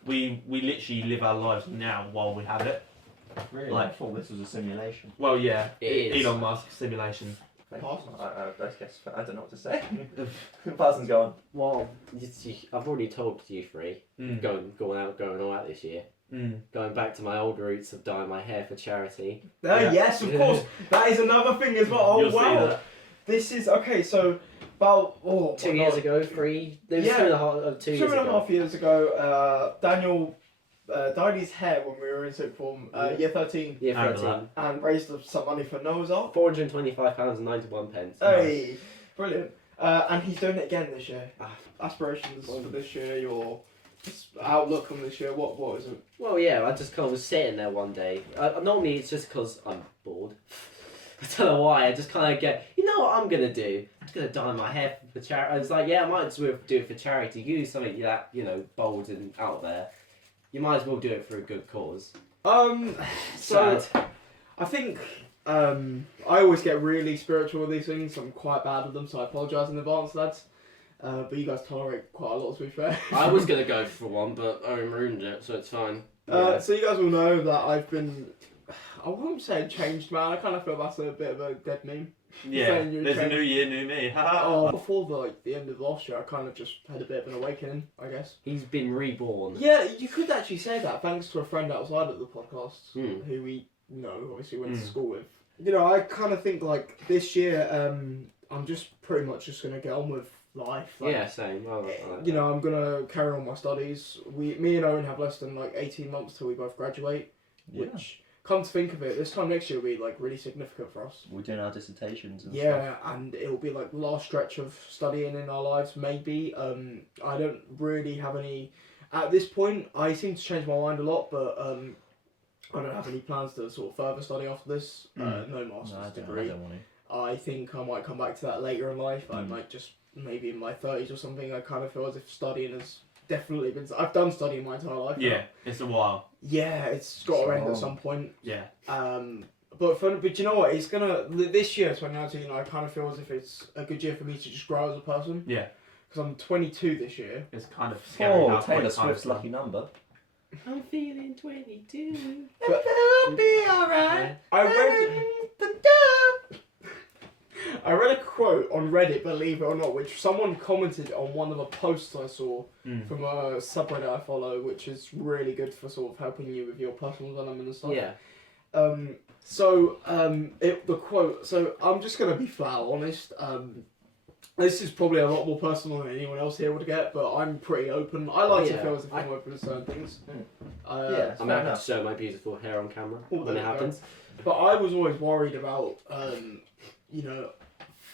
we literally live our lives now while we have it. Really? Like- I thought this was a simulation. Well, yeah, It is. Elon Musk simulation. Parsons. I guess I don't know what to say. Parsons, go on. Well, I've already told you three. Mm. Going all out this year. Mm. Going back to my old roots of dyeing my hair for charity. Yeah. Yes, of course. That is another thing as well. Oh You'll see wow. that. This is okay. So about 2 years ago, 3. It was Yeah. 2.5 2 Two years and a ago. half years ago, Daniel dyed his hair when we were in sixth form, year 13, Year I remember 13. and raised up some money for Noah's Ark. £425.91. Hey, brilliant. And he's doing it again this year. Ah. Aspirations for this year, your outlook on this year, what is it? Well, yeah, I just kind of was sitting there one day. Normally it's just because I'm bored. I don't know why. I just kind of get, you know what I'm going to do? I'm going to dye my hair for charity. I was like, yeah, I might as well do it for charity. You do something that, bold and out there. You might as well do it for a good cause. So Sad. I think I always get really spiritual with these things. I'm quite bad at them, so I apologise in advance, lads. But you guys tolerate quite a lot, to be fair. I was going to go for one, but Owen ruined it, so it's fine. So you guys will know that I've been, I won't say a changed man. I kind of feel that's a bit of a dead meme. Yeah, Saying you there's a change- new year, new me. Before the end of last year, I kind of just had a bit of an awakening, I guess. He's been reborn. Yeah, you could actually say that thanks to a friend outside of the podcast Hmm. who we obviously went to Hmm. school with. I kind of think like this year, I'm just pretty much just gonna get on with life. Like, Yeah, same. Well, I'm gonna carry on my studies. Me and Owen have less than 18 months till we both graduate, Yeah. which. Come to think of it, this time next year will be really significant for us. We're doing our dissertations and stuff. Yeah, and it'll be the last stretch of studying in our lives, maybe. I don't really have any... At this point, I seem to change my mind a lot, but I don't have any plans to sort of further study after this. No master's No, I degree. don't want to. I think I might come back to that later in life. I Mm. might just, maybe in my 30s or something, I kind of feel as if studying has definitely been. I've done studying my entire life. Yeah, it's a while. Yeah, it's got to end So- at some point. Yeah. But you know what? It's gonna this year, 2019. I kind of feel as if it's a good year for me to just grow as a person. Yeah. Because I'm 22 this year. It's kind of scary. Oh, how Taylor quick time Swift's flies. lucky number. I'm feeling 22. But It'll be alright. I read a quote on Reddit, believe it or not, which someone commented on one of the posts I saw Mm. from a subreddit I follow, which is really good for sort of helping you with your personal development and stuff. Yeah. The quote. So I'm just gonna be flat honest. This is probably a lot more personal than anyone else here would get, but I'm pretty open. I like to Yeah, feel as if I'm open to certain things. Yeah. I'm Fair happy to enough. show my beautiful hair on camera Oh, when there it you go. happens. But I was always worried about,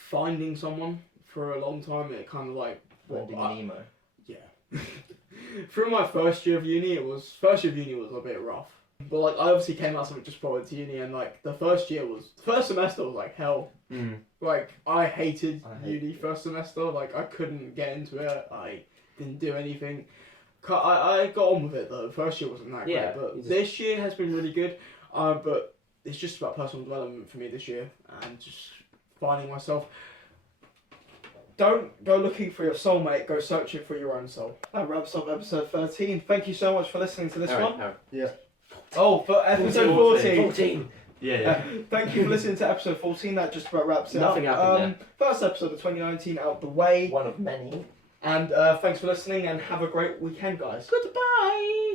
finding someone for a long time. It kind of like Finding an emo. Yeah. Through my first year of uni was a bit rough. But like I obviously came out of it just before I went to uni, and like the first semester was like hell. Mm. Like I hated I hate uni first semester. Like I couldn't get into it. I didn't do anything. I got on with it though. First year wasn't that Yeah, great, but you just- this year has been really good. But it's just about personal development for me this year and just finding myself. Don't go looking for your soulmate, go searching for your own soul. That wraps up episode 13. Thank you so much for listening to this one. Oh, for episode 14. 14. Yeah. Thank you for listening to episode 14. That just about wraps it Nothing up. happened First episode of 2019 out the way. One of many. And thanks for listening and have a great weekend, guys. Goodbye.